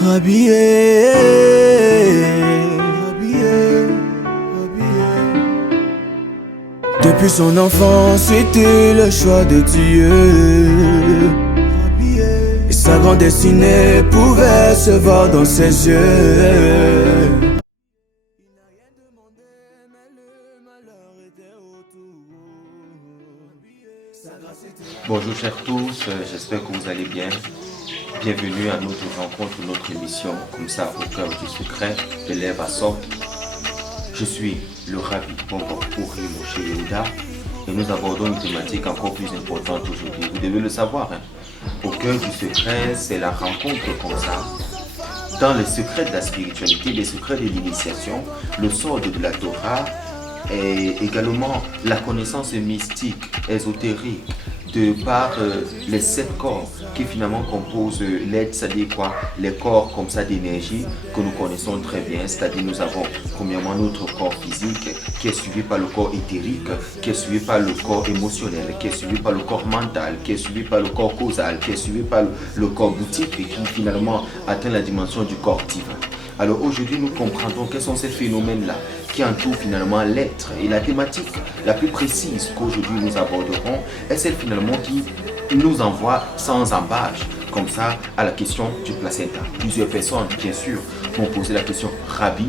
Habillé, habillé, habillé. Depuis son enfance, c'était le choix de Dieu. Et sa grande destinée pouvait se voir dans ses yeux. Bonjour chers tous, j'espère que vous allez bien. Bienvenue à notre rencontre, notre émission, comme ça au cœur du secret, de l'Ève à sorte. Je suis le Rabbi Bongo Uri Moshe Yehuda et nous abordons une thématique encore plus importante aujourd'hui. Vous devez le savoir, hein. Au cœur du secret, c'est la rencontre comme ça. Dans les secrets de la spiritualité, les secrets de l'initiation, le sort de la Torah et également la connaissance mystique, ésotérique, de par les 7 corps qui finalement composent l'être, c'est-à-dire quoi, les corps comme ça d'énergie que nous connaissons très bien, c'est-à-dire nous avons premièrement notre corps physique qui est suivi par le corps éthérique, qui est suivi par le corps émotionnel, qui est suivi par le corps mental, qui est suivi par le corps causal, qui est suivi par le corps boutique et qui finalement atteint la dimension du corps divin. Alors aujourd'hui, nous comprendrons quels sont ces phénomènes-là qui entourent finalement l'être. Et la thématique la plus précise qu'aujourd'hui nous aborderons est celle finalement qui nous envoie sans embâche, comme ça, à la question du placenta. Plusieurs personnes, bien sûr, vont poser la question, Rabbi,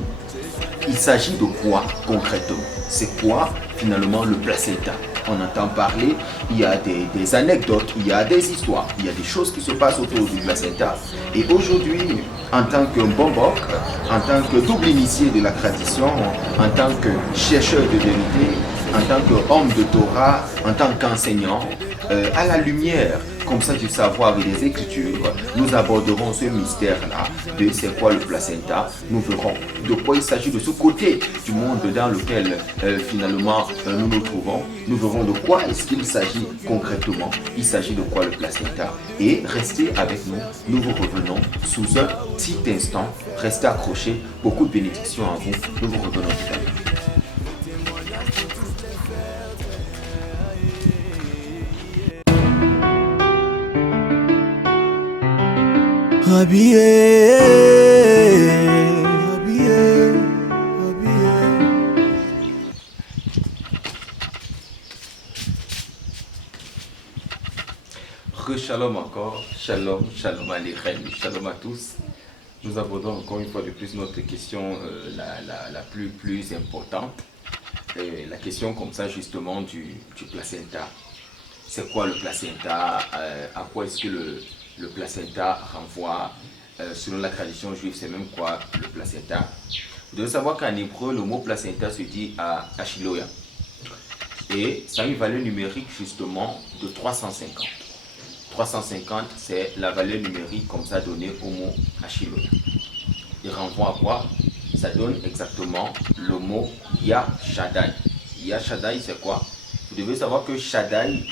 il s'agit de quoi concrètement? C'est quoi finalement le placenta? On entend parler, il y a des anecdotes, il y a des histoires, il y a des choses qui se passent autour du placenta. Et aujourd'hui, en tant que bombok, en tant que double initié de la tradition, en tant que chercheur de vérité, en tant qu'homme de Torah, en tant qu'enseignant, à la lumière comme ça du savoir et des écritures, nous aborderons ce mystère-là de c'est quoi le placenta. Nous verrons de quoi il s'agit de ce côté du monde dans lequel finalement nous nous trouvons. Nous verrons de quoi est-ce qu'il s'agit concrètement. Il s'agit de quoi le placenta. Et restez avec nous, nous vous revenons sous un petit instant. Restez accrochés, beaucoup de bénédictions à vous. Nous vous revenons tout à l'heure. Habillé, habillé, habillé. Shalom encore, shalom, shalom aleichem, shalom à tous. Nous abordons encore une fois de plus notre question la plus importante. La question comme ça justement du placenta. C'est quoi le placenta? À quoi est-ce que le placenta renvoie? Selon la tradition juive, c'est même quoi le placenta? Vous devez savoir qu'en hébreu, le mot placenta se dit à Ashiloya. Et ça a une valeur numérique justement de 350. 350, c'est la valeur numérique comme ça donnée au mot Ashiloya. Il renvoie à quoi? Ça donne exactement le mot Ya Shaddai. Ya Shaddai, c'est quoi? Vous devez savoir que Shaddai,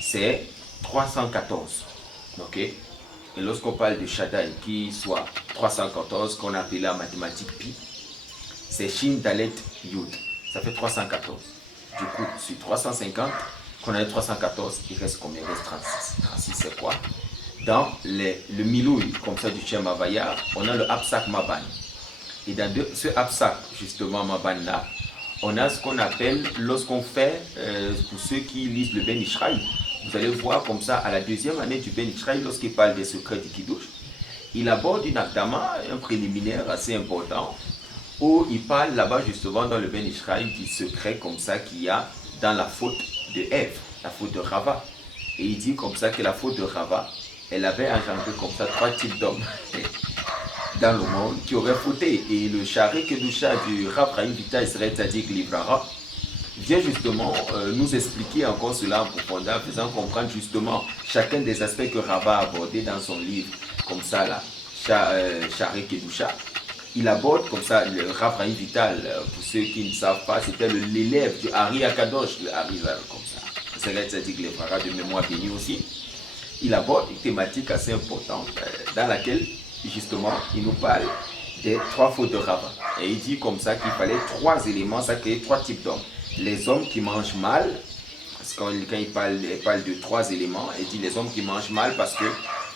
c'est 314. Ok? Et lorsqu'on parle de Shaddai, qui soit 314, qu'on appelle en mathématiques pi, c'est Shin Dalet Yud. Ça fait 314. Du coup, sur 350, qu'on a 314, il reste combien? Il reste 36. 36, c'est quoi? Dans le Milouï, comme ça, du Tchèm Mavaya, on a le Absak Maban. Et dans ce Absak, justement, Maban là, on a ce qu'on appelle, lorsqu'on fait, pour ceux qui lisent le Ben Ishraï, vous allez voir comme ça, à la deuxième année du Ben Ishraï, lorsqu'il parle des secrets du Kiddush, il aborde une akdama, un préliminaire assez important, où il parle là-bas justement dans le Ben Ishraï du secret comme ça qu'il y a dans la faute de Ève, la faute de Rava. Et il dit comme ça que la faute de Rava, elle avait engendré comme ça 3 types d'hommes dans le monde qui auraient fauté. Et le Shari Kedusha du Rav Chaim Vital Israël Tzadik Livrara vient justement nous expliquer encore cela en profondeur, faisant comprendre justement chacun des aspects que Rava a abordé dans son livre, comme ça là, Shari Kedusha. Il aborde comme ça le Rav Chaim Vital, pour ceux qui ne savent pas, c'était l'élève du Ari Akadosh, le Ari comme ça. Israël Tzadik Livrara de mémoire bénie aussi. Il aborde une thématique assez importante dans laquelle justement il nous parle des 3 fautes de Rava. Et il dit comme ça qu'il fallait 3 éléments, ça crée 3 types d'hommes. Les hommes qui mangent mal, parce que quand il parle de 3 éléments, il dit les hommes qui mangent mal parce que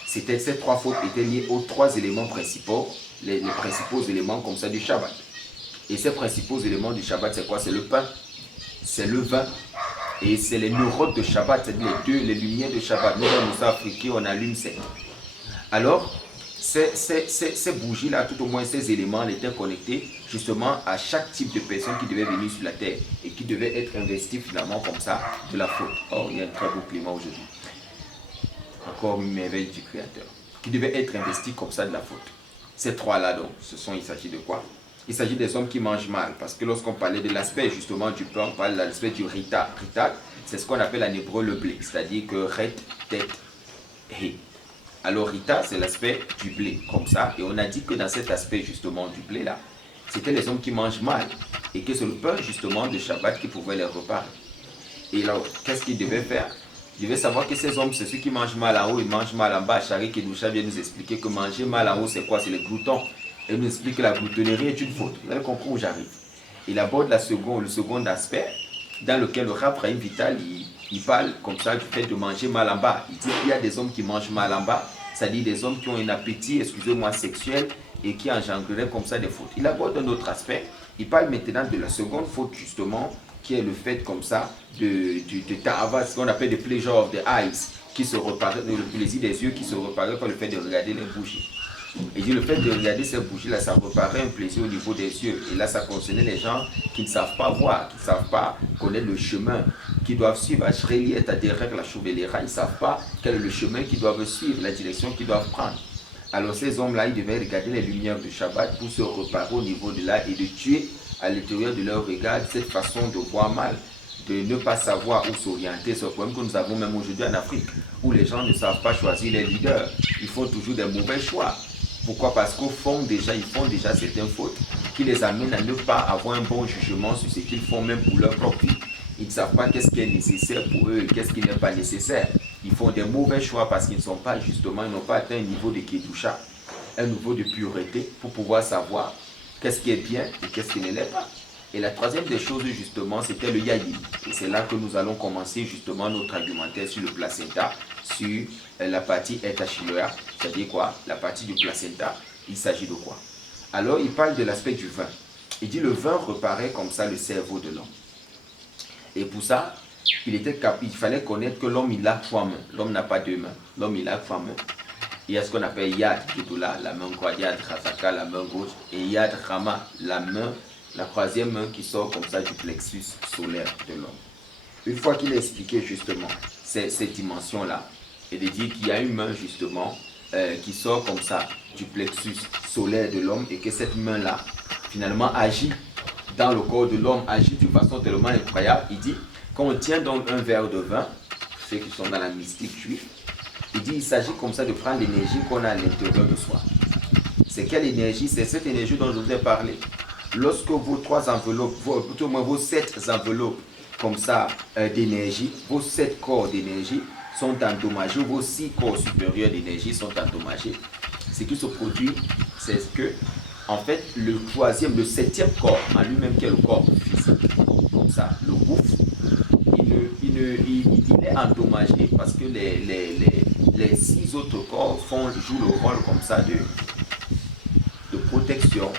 Ces trois fautes étaient liées aux trois éléments principaux, les principaux éléments comme ça du Shabbat. Et ces principaux éléments du Shabbat, c'est quoi? C'est le pain, c'est le vin, et c'est les neurones de Shabbat, c'est les lumières de Shabbat. Nous, dans nous africains, on allume ces. Alors, ces bougies-là, tout au moins ces éléments, étaient connectés justement à chaque type de personne qui devait venir sur la terre et qui devait être investi finalement comme ça de la faute. Oh, il y a un très beau climat aujourd'hui. Encore une merveille du Créateur. Qui devait être investi comme ça de la faute. Ces trois-là, donc, il s'agit de quoi? Il s'agit des hommes qui mangent mal. Parce que lorsqu'on parlait de l'aspect justement du pain, on parle de l'aspect du rita. Rita, c'est ce qu'on appelle en hébreu le blé. C'est-à-dire que ret, tête, he. Alors rita, c'est l'aspect du blé, comme ça. Et on a dit que dans cet aspect justement du blé là, c'était les hommes qui mangent mal. Et que c'est le pain justement de Shabbat qui pouvait les réparer. Et là, qu'est-ce qu'ils devaient faire? Ils devaient savoir que ces hommes, c'est ceux qui mangent mal en haut et mangent mal en bas. Charik Kedusha vient nous expliquer que manger mal en haut, c'est quoi? C'est les gloutons. Et il nous explique que la gloutonnerie est une faute. Vous avez compris où j'arrive? Il aborde le second aspect dans lequel le Rav Chaim Vital, il parle comme ça du fait de manger mal en bas. Il dit qu'il y a des hommes qui mangent mal en bas, c'est-à-dire des hommes qui ont un appétit, excusez-moi, sexuel et qui engendreraient comme ça des fautes. Il aborde un autre aspect. Il parle maintenant de la seconde faute justement, qui est le fait comme ça de ta'ava, ce qu'on appelle the pleasure of the eyes, qui se reparaît, le plaisir des yeux qui se reparaît par le fait de regarder les bougies. Et le fait de regarder ces bougies-là, ça reparaît un plaisir au niveau des yeux. Et là, ça concernait les gens qui ne savent pas voir, qui ne savent pas connaître le chemin qu'ils doivent suivre. Ashreli est à derrière la chouvelera, ils ne savent pas quel est le chemin qu'ils doivent suivre, la direction qu'ils doivent prendre. Alors ces hommes-là, ils devaient regarder les lumières du Shabbat pour se reparer au niveau de là et de tuer à l'intérieur de leur regard cette façon de voir mal, de ne pas savoir où s'orienter. C'est le problème que nous avons même aujourd'hui en Afrique, où les gens ne savent pas choisir les leaders. Ils font toujours des mauvais choix. Pourquoi? Parce qu'au fond, ils font déjà certaines fautes qui les amènent à ne pas avoir un bon jugement sur ce qu'ils font même pour leur propre vie. Ils ne savent pas qu'est-ce qui est nécessaire pour eux et qu'est-ce qui n'est pas nécessaire. Ils font des mauvais choix parce qu'ils ne sont pas justement, ils n'ont pas atteint un niveau de kedusha, un niveau de pureté pour pouvoir savoir qu'est-ce qui est bien et qu'est-ce qui ne l'est pas. Et la troisième des choses justement, c'était le yayi. Et c'est là que nous allons commencer justement notre argumentaire sur le placenta, sur la partie etachiloa, c'est-à-dire quoi? La partie du placenta, il s'agit de quoi? Alors il parle de l'aspect du vin. Il dit le vin reparaît comme ça le cerveau de l'homme. Et pour ça, il fallait connaître que l'homme il a trois mains. L'homme n'a pas deux mains. L'homme il a trois mains. Il y a ce qu'on appelle Yad Kedula, la main droite, Yad Razaka, la main gauche, et Yad Rama, la troisième main qui sort comme ça du plexus solaire de l'homme. Une fois qu'il a expliqué justement ces dimensions-là, et de dire qu'il y a une main justement qui sort comme ça du plexus solaire de l'homme et que cette main-là finalement agit dans le corps de l'homme, agit d'une façon tellement incroyable. Il dit, quand on tient donc un verre de vin, ceux qui sont dans la mystique juive, il dit il s'agit comme ça de prendre l'énergie qu'on a à l'intérieur de soi. C'est quelle énergie? C'est cette énergie dont je vous ai parlé. Lorsque vos trois enveloppes, plutôt moins vos 7 enveloppes comme ça d'énergie, vos 7 corps d'énergie sont endommagés, vos 6 corps supérieurs d'énergie sont endommagés. Ce qui se produit, c'est que, en fait, le septième corps en lui-même, qui est le corps physique, comme ça, le gouffre, il est endommagé parce que les 6 autres corps jouent le rôle comme ça de protection,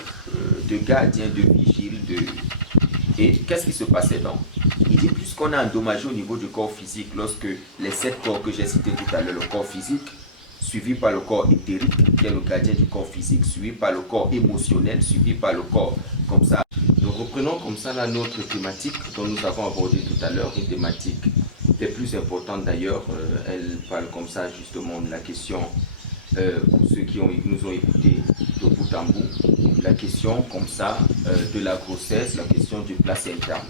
de gardien, de vigile. Et qu'est-ce qui se passait donc? Il dit, puisqu'on a endommagé au niveau du corps physique, lorsque les 7 corps que j'ai cités tout à l'heure, le corps physique, suivi par le corps éthérique, qui est le gardien du corps physique, suivi par le corps émotionnel, suivi par le corps comme ça. Nous reprenons comme ça là notre thématique dont nous avons abordé tout à l'heure, une thématique des plus importantes d'ailleurs. Elle parle comme ça justement de la question, pour ceux qui nous ont écoutés de bout en bout, la question comme ça de la grossesse, la question du placenta.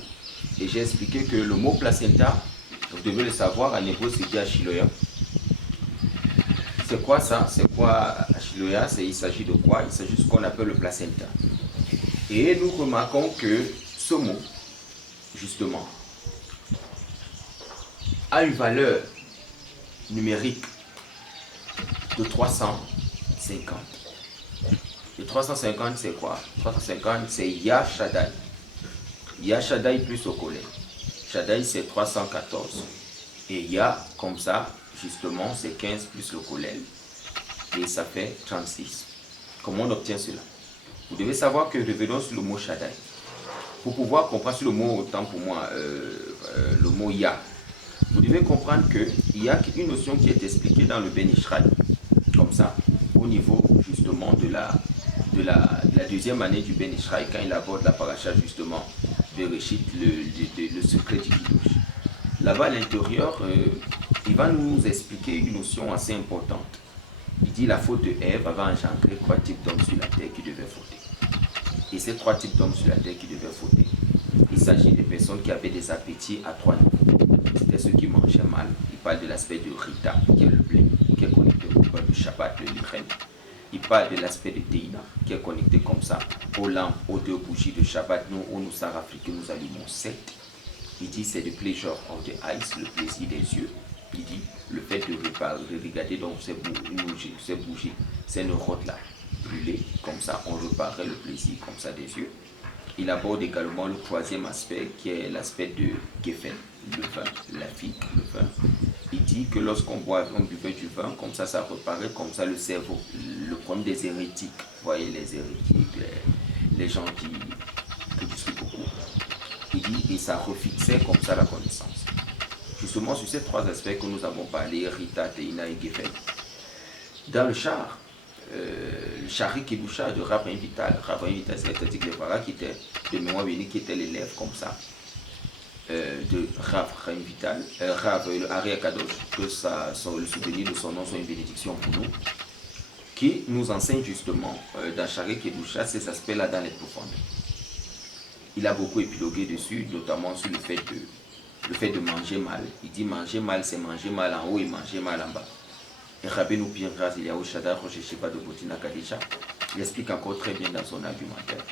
Et j'ai expliqué que le mot placenta, vous devez le savoir, en hébreu c'est dit Achiloya. C'est quoi ça? C'est quoi Achiloya? Il s'agit de quoi? Il s'agit de ce qu'on appelle le placenta. Et nous remarquons que ce mot, justement, a une valeur numérique de 350. Et 350, c'est quoi? 350, c'est Ya Shaddai. Ya Shaddai plus au collège. Shaddai, c'est 314. Et Ya, comme ça, justement, c'est 15 plus le collège. et ça fait 36. Comment on obtient cela? Vous devez savoir que revenons sur le mot Shaddai. Pour pouvoir comprendre sur le mot, autant pour moi, le mot Yah, vous devez comprendre qu'il y a une notion qui est expliquée dans le Ben Ishraï, comme ça, au niveau justement de la deuxième année du Ben Ishraï, quand il aborde la paracha justement de Réchit, le secret du Kiddush. Là-bas à l'intérieur, il va nous expliquer une notion assez importante. Il dit la faute de Ève avait engendré 3 types d'hommes sur la terre qui devaient fauter. Et ces 3 types d'hommes sur la terre qui devaient fauter, il s'agit des personnes qui avaient des appétits à 3 niveaux. C'était ceux qui mangeaient mal. Il parle de l'aspect de Rita, qui est le blé, qui est connecté au pain du Shabbat, le lichem. Il parle de l'aspect de Teina, qui est connecté comme ça aux lampes, aux 2 bougies de Shabbat, nous, au Noussar africain, nous allumons 7. Il dit c'est le pleasure of the eyes, le plaisir des yeux. Il dit le fait de regarder donc ces bougies, ces neurones là brûlées, comme ça on reparaît le plaisir comme ça des yeux. Il aborde également le 3e aspect qui est l'aspect de Geffen, le vin, la figue, le vin. Il dit que lorsqu'on buvait du vin, comme ça reparaît comme ça le cerveau. Le problème des hérétiques, vous voyez les hérétiques, les gens qui discutent beaucoup. Il dit, et ça refixait comme ça la connaissance. Justement, sur ces 3 aspects que nous avons parlé, Rita, Teina et Geffen, dans le char, le Shari Kedusha de Rabbi Vital, c'est-à-dire que Vara qui était de mémoire bénie, qui était l'élève comme ça, de Rav Vital, Rav Ari Akadosh, que le souvenir de son nom soit une bénédiction pour nous, qui nous enseigne justement dans Shari Kedusha ces aspects-là dans les profondeurs. Il a beaucoup épilogué dessus, notamment sur le fait de manger mal. Il dit manger mal, c'est manger mal en haut et manger mal en bas. Et Rabbi nous Pirgaz, il y a au Shadar, Roche Sheba de Botina Kadisha, il explique encore très bien dans son argumentaire.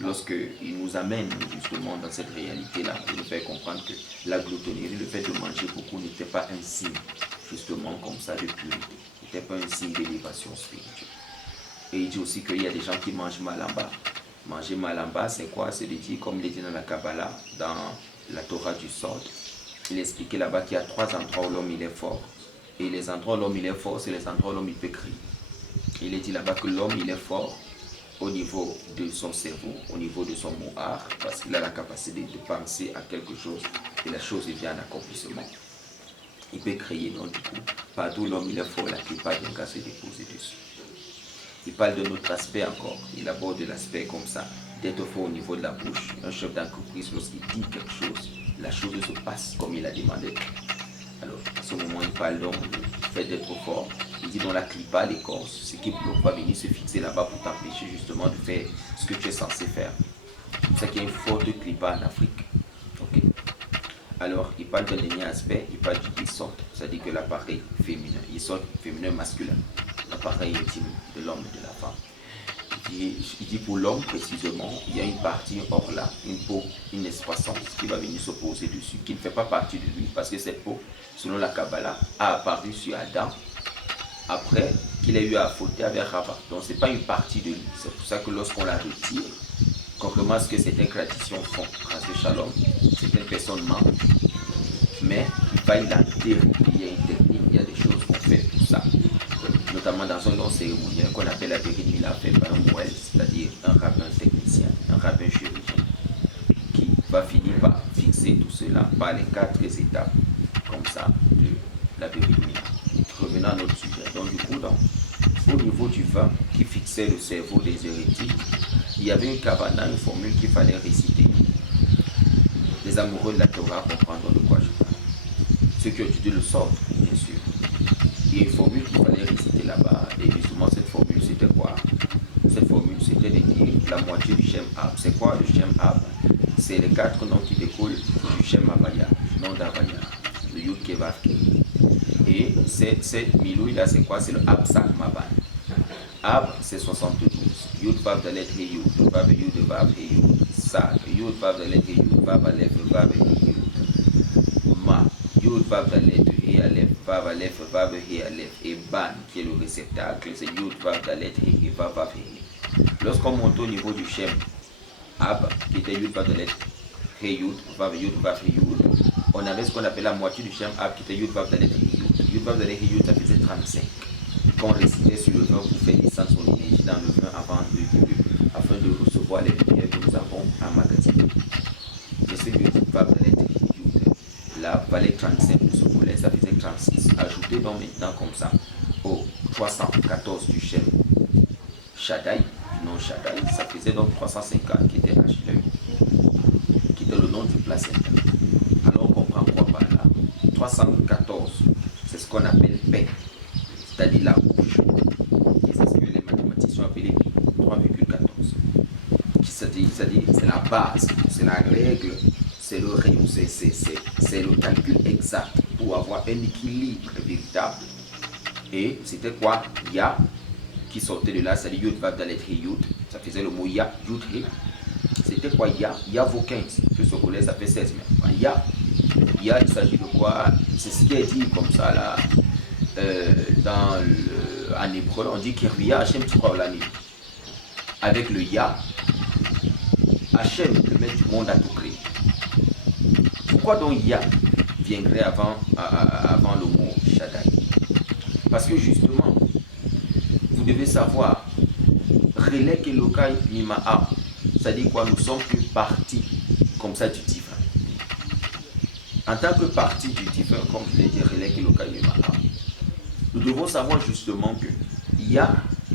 Lorsqu'il nous amène justement dans cette réalité-là, il nous fait comprendre que la gloutonnerie, le fait de manger beaucoup n'était pas un signe, justement comme ça, de purité. N'était pas un signe d'élévation spirituelle. Et il dit aussi qu'il y a des gens qui mangent mal en bas. Manger mal en bas, c'est quoi? C'est de dire, comme il est dit dans la Kabbalah, dans la Torah du Sod, il expliquait là-bas qu'il y a 3 endroits où l'homme il est fort. Et les endroits où l'homme il est fort, c'est les endroits où l'homme il peut crier. Il est dit là-bas que l'homme il est fort au niveau de son cerveau, au niveau de son mohar, parce qu'il a la capacité de penser à quelque chose et la chose vient en accomplissement. Il peut crier, donc du coup, partout où l'homme il est fort, la plupart d'un cas se déposer dessus. Il parle de notre aspect encore, il aborde l'aspect comme ça, d'être fort au niveau de la bouche. Un chef d'entreprise, lorsqu'il dit quelque chose, la chose se passe comme il a demandé. Alors, à ce moment, il parle donc du fait d'être fort. Il dit dans la clipa, l'écorce, ce qui va venir se fixer là-bas pour t'empêcher justement de faire ce que tu es censé faire. C'est pour ça qu'il y a une forte clipa en Afrique. Okay. Alors, il parle d'un dernier aspect, il parle du isot, c'est-à-dire que l'appareil féminin, isot féminin masculin, l'appareil intime de l'homme et de la femme. Il dit pour l'homme précisément, il y a une partie hors là, une peau, une espacence qui va venir se poser dessus, qui ne fait pas partie de lui, parce que cette peau, selon la Kabbalah, a apparu sur Adam après qu'il ait eu à fauter avec Rava. Donc ce n'est pas une partie de lui. C'est pour ça que lorsqu'on la retire, contrairement à ce que certaines traditions font, grâce de Shalom, certaines personnes mentent, mais il va y l'enterrer. Il y a une technique, il y a des choses qu'on fait pour ça. Notamment dans un long cérémoniel qu'on appelle la Bérit Mila, fait par un Moël, c'est-à-dire un rabbin technicien, un rabbin chirurgien, qui va finir par fixer tout cela par les 4 étapes, comme ça, de la Bérit Mila. Revenons à notre sujet. Donc du coup, au niveau du vin qui fixait le cerveau des hérétiques, il y avait une kavana, une formule qu'il fallait réciter. Les amoureux de la Torah comprendront de quoi je parle. Ceux qui ont étudié le sort, bien sûr. Il y a une formule qu'il fallait réciter là-bas. Et justement, cette formule, c'était quoi? Cette formule, c'était de dire la moitié du Shem Ab. C'est quoi le Shem Ab? C'est les 4 noms qui découlent du Shem Avaya, du nom d'Avaya, le Yud Kevav. Et cette milouille-là, c'est quoi? C'est le Ab Sak Maban. Ab, c'est 72. Yud Vav de lettre Yud, Vav Yud Vav et Yud. Sak, Yud Vav de lettre Yud, Vav Aleph, Vav et Yud. Ma, Yud Vav de lettre He Aleph, Vav Aleph, Vav He Aleph. Et Ban, qui est le réceptacle, c'est Yud Vav de lettre He, Vav Vav He. Lorsqu'on monte au niveau du Shem Ab, qui était Yud Vav de lettre He Yud, Vav Yud Vav He Yud, on avait ce qu'on appelle la moitié du Shem Ab, qui était Yud Vav de lettre He Yud. Yud Vav de lettre He Yud, ça faisait 35. qu'on récitait sur le vin pour faire descendre son énergie dans le vin afin de recevoir les lumières que nous avons emmagasinées. Et ce lieu dit vague de l'être, là, valait 35 pour ce volet, ça faisait 36. Ajoutez donc maintenant comme ça au 314 du chef Shaddai, du nom Shaddai, ça faisait donc 350 qui était Achille, qui était le nom du placenta. Alors on comprend quoi par là? 314, c'est ce qu'on appelle paix, c'est-à-dire la bouche. Et c'est ce que les mathématiciens appellent 3,14. C'est-à-dire c'est la base, c'est la règle, c'est le rayon, c'est le calcul exact pour avoir un équilibre véritable. Et c'était quoi? Ya qui sortait de là, c'est-à-dire Yud Vav Dalet He Yud, ça faisait le mot Ya, Yud He. C'était quoi Ya? Ya vaut 15, plus au collège ça fait 16. Mais Ya, il s'agit de quoi? C'est ce qui est dit comme ça là, en hébreu, on dit Kiria Hachem Tzorolani. Avec le Ya, Hachem, le maître du monde, a tout créé. Pourquoi donc Ya viendrait avant le mot Shaddai? Parce que justement, vous devez savoir, Relek Elokai Mima'a, c'est-à-dire quoi? Nous sommes une partie comme ça du divin. En tant que partie du divin, comme je l'ai dit, Relek Elokai Mima'a, nous devons savoir justement que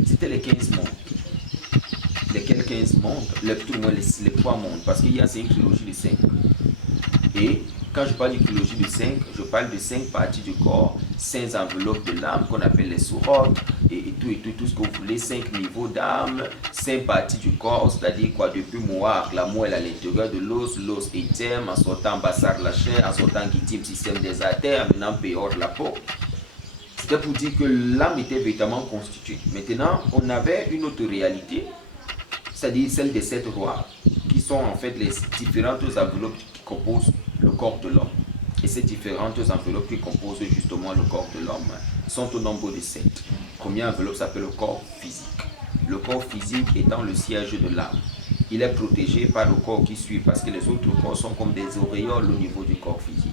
c'était les 15 mondes. Lesquels 15 mondes, tout le moins les 3 mondes, parce qu'il y a 5 trilogies de 5. Et quand je parle de trilogie de 5, je parle de 5 parties du corps, 5 enveloppes de l'âme qu'on appelle les sourates, et tout ce que vous voulez, 5 niveaux d'âme, 5 parties du corps, c'est-à-dire quoi, depuis Mouar, la moelle à l'intérieur de l'os est terme, en sortant Bassar la chair, en sortant Gitim, système des artères, maintenant Péor la peau. C'était pour dire que l'âme était véritablement constituée. Maintenant, on avait une autre réalité, c'est-à-dire celle des 7 rois, qui sont en fait les différentes enveloppes qui composent le corps de l'homme. Et ces différentes enveloppes qui composent justement le corps de l'homme sont au nombre de 7. Première enveloppe s'appelle le corps physique. Le corps physique étant le siège de l'âme. Il est protégé par le corps qui suit parce que les autres corps sont comme des auréoles au niveau du corps physique.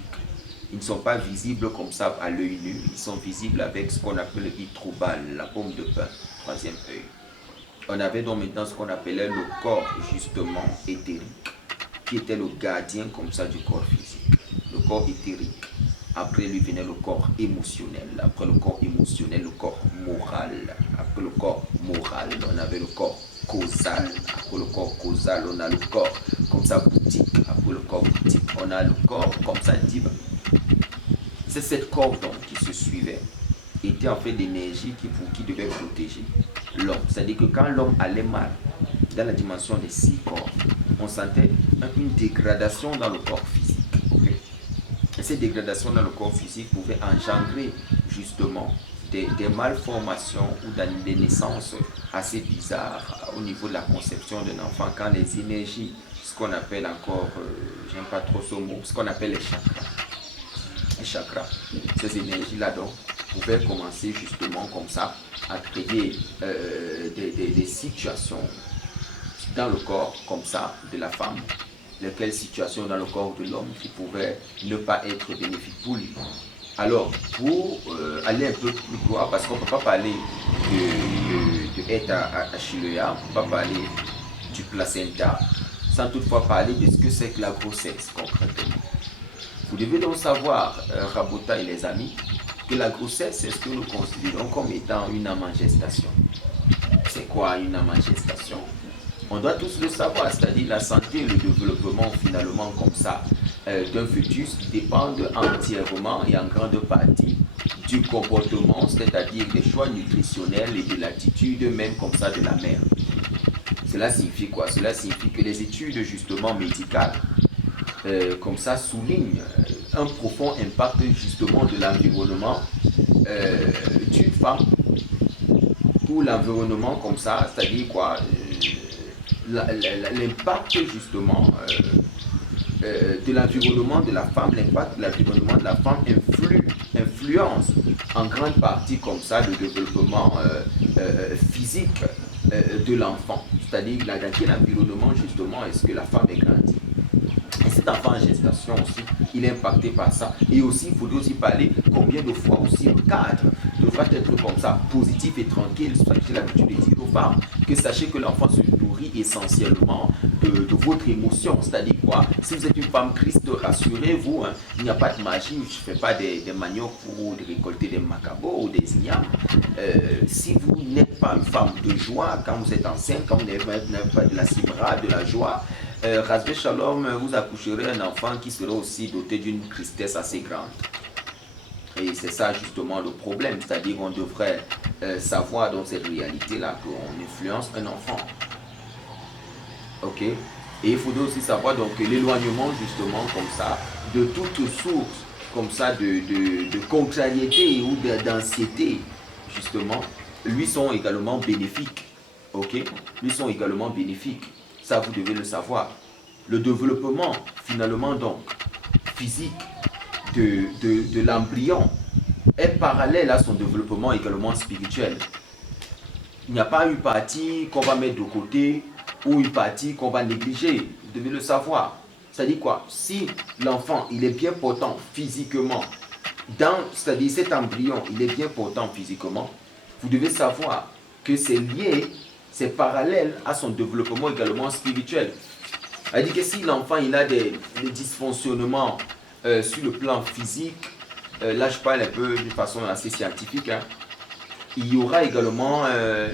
Ils ne sont pas visibles comme ça à l'œil nu, ils sont visibles avec ce qu'on appelle le itroubal, la paume de pain, troisième œil. On avait donc maintenant ce qu'on appelait le corps justement éthérique, qui était le gardien comme ça du corps physique, le corps éthérique. Après lui venait le corps émotionnel, après le corps émotionnel, le corps moral, après le corps moral, on avait le corps causal, après le corps causal, on a le corps comme ça boutique, après le corps boutique, on a le corps comme ça divin. C'est cette corps donc qui se suivait, était en fait l'énergie qui devait protéger l'homme. C'est-à-dire que quand l'homme allait mal, dans la dimension des 6 corps, on sentait une dégradation dans le corps physique. Okay? Et cette dégradation dans le corps physique pouvait engendrer justement des malformations ou des naissances assez bizarres au niveau de la conception d'un enfant quand les énergies, ce qu'on appelle encore, j'aime pas trop ce mot, ce qu'on appelle les chakras. Les chakras, ces énergies-là donc pouvaient commencer justement comme ça à créer des situations dans le corps comme ça de la femme, lesquelles situations dans le corps de l'homme qui pouvaient ne pas être bénéfiques pour lui. Alors, pour aller un peu plus loin, parce qu'on ne peut pas parler de être à Chiloya, on ne peut pas parler du placenta, sans toutefois parler de ce que c'est que la grossesse concrètement. Vous devez donc savoir, Rabota et les amis, que la grossesse, c'est ce que nous considérons comme étant une âme en gestation. C'est quoi une âme en gestation? On doit tous le savoir, c'est-à-dire la santé et le développement finalement comme ça d'un fœtus qui dépendent entièrement et en grande partie du comportement, c'est-à-dire des choix nutritionnels et de l'attitude même comme ça de la mère. Cela signifie quoi? Cela signifie que les études justement médicales comme ça soulignent un profond impact justement de l'environnement d'une femme ou l'environnement comme ça, c'est-à-dire quoi? L'impact justement de l'environnement de la femme, l'impact de l'environnement de la femme influence en grande partie comme ça le développement physique de l'enfant. C'est-à-dire dans quel environnement justement est-ce que la femme est grandie. Et cet enfant en gestation aussi, il est impacté par ça. Et aussi, il faudrait aussi parler combien de fois aussi le cadre de devra être comme ça, positif et tranquille. J'ai l'habitude de dire aux femmes que sachez que l'enfant se nourrit essentiellement de votre émotion. C'est-à-dire quoi? Si vous êtes une femme Christ, rassurez-vous, hein, il n'y a pas de magie, je ne fais pas des maniocs pour récolter des macabos ou des ignames. Si vous n'êtes pas une femme de joie, quand vous êtes enceinte, quand vous n'avez pas de la cibra, de la joie, Rasvé Shalom, vous accoucherez un enfant qui sera aussi doté d'une tristesse assez grande. Et c'est ça justement le problème, c'est-à-dire qu'on devrait savoir dans cette réalité-là qu'on influence un enfant. Ok? Et il faudrait aussi savoir donc que l'éloignement justement comme ça, de toute source comme ça de contrariété ou d'anxiété, justement, lui sont également bénéfiques. Ok? Lui sont également bénéfiques. Ça, vous devez le savoir. Le développement, finalement, donc, physique de l'embryon est parallèle à son développement également spirituel. Il n'y a pas une partie qu'on va mettre de côté ou une partie qu'on va négliger. Vous devez le savoir. C'est-à-dire quoi? Si l'enfant, il est bien portant physiquement, c'est-à-dire cet embryon, il est bien portant physiquement, vous devez savoir que c'est lié, c'est parallèle à son développement également spirituel. C'est-à-dire que si l'enfant il a des dysfonctionnements sur le plan physique, là je parle un peu d'une façon assez scientifique, hein, il y aura également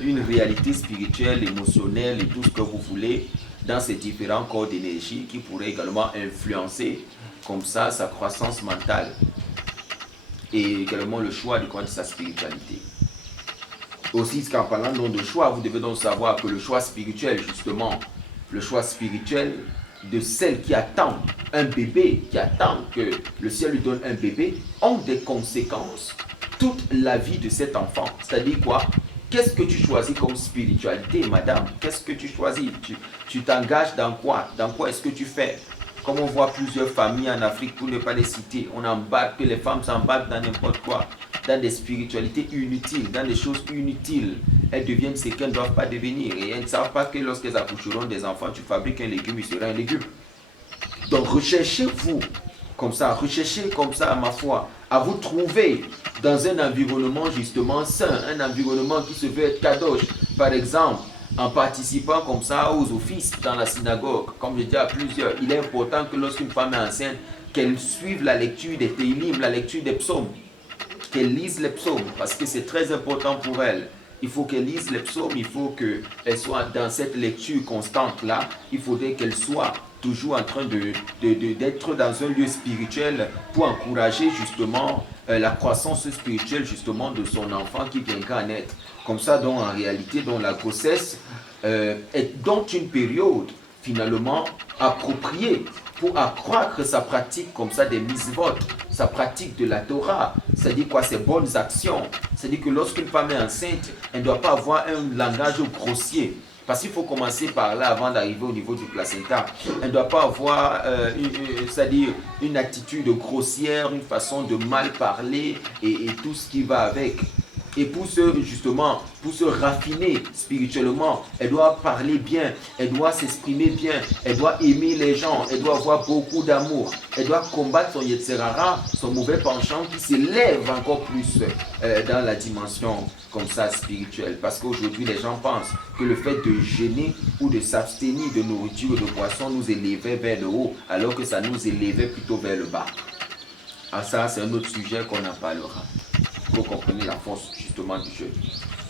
une réalité spirituelle, émotionnelle et tout ce que vous voulez dans ces différents corps d'énergie qui pourraient également influencer comme ça sa croissance mentale et également le choix de sa spiritualité. Aussi, qu'en parlant donc de choix, vous devez donc savoir que le choix spirituel, justement, le choix spirituel de celle qui attend un bébé, qui attend que le ciel lui donne un bébé, ont des conséquences toute la vie de cet enfant. C'est-à-dire quoi? Qu'est-ce que tu choisis comme spiritualité, madame? Qu'est-ce que tu choisis? Tu t'engages dans quoi? Dans quoi est-ce que tu fais? Comme on voit plusieurs familles en Afrique, pour ne pas les citer, on embarque, que les femmes s'embarquent dans n'importe quoi, dans des spiritualités inutiles, dans des choses inutiles. Elles deviennent ce qu'elles ne doivent pas devenir. Et elles ne savent pas que lorsqu'elles accoucheront des enfants, tu fabriques un légume, il sera un légume. Donc recherchez-vous comme ça, ma foi, à vous trouver dans un environnement justement sain, un environnement qui se veut être kadosh. Par exemple, en participant comme ça aux offices dans la synagogue, comme je dis à plusieurs, il est important que lorsqu'une femme est enceinte, qu'elle suive la lecture des télim, la lecture des psaumes, qu'elle lise les psaumes, parce que c'est très important pour elle. Il faut qu'elle lise les psaumes, il faut qu'elle soit dans cette lecture constante-là, il faudrait qu'elle soit toujours en train d'être dans un lieu spirituel pour encourager justement la croissance spirituelle justement de son enfant qui viendra naître. Comme ça, donc en réalité, donc, la grossesse est donc une période finalement appropriée pour accroître sa pratique comme ça des mitzvot, sa pratique de la Torah, c'est-à-dire quoi, ses bonnes actions. C'est-à-dire que lorsqu'une femme est enceinte, elle ne doit pas avoir un langage grossier. Parce qu'il faut commencer par là avant d'arriver au niveau du placenta. Elle ne doit pas avoir c'est-à-dire une attitude grossière, une façon de mal parler et tout ce qui va avec. Et pour se raffiner spirituellement, elle doit parler bien, elle doit s'exprimer bien, elle doit aimer les gens, elle doit avoir beaucoup d'amour, elle doit combattre son Yetzerara, son mauvais penchant qui s'élève encore plus dans la dimension comme ça spirituelle. Parce qu'aujourd'hui, les gens pensent que le fait de jeûner ou de s'abstenir de nourriture ou de boisson nous élevait vers le haut, alors que ça nous élevait plutôt vers le bas. Ah, ça, c'est un autre sujet qu'on en parlera. Vous comprenez la force justement du jeu.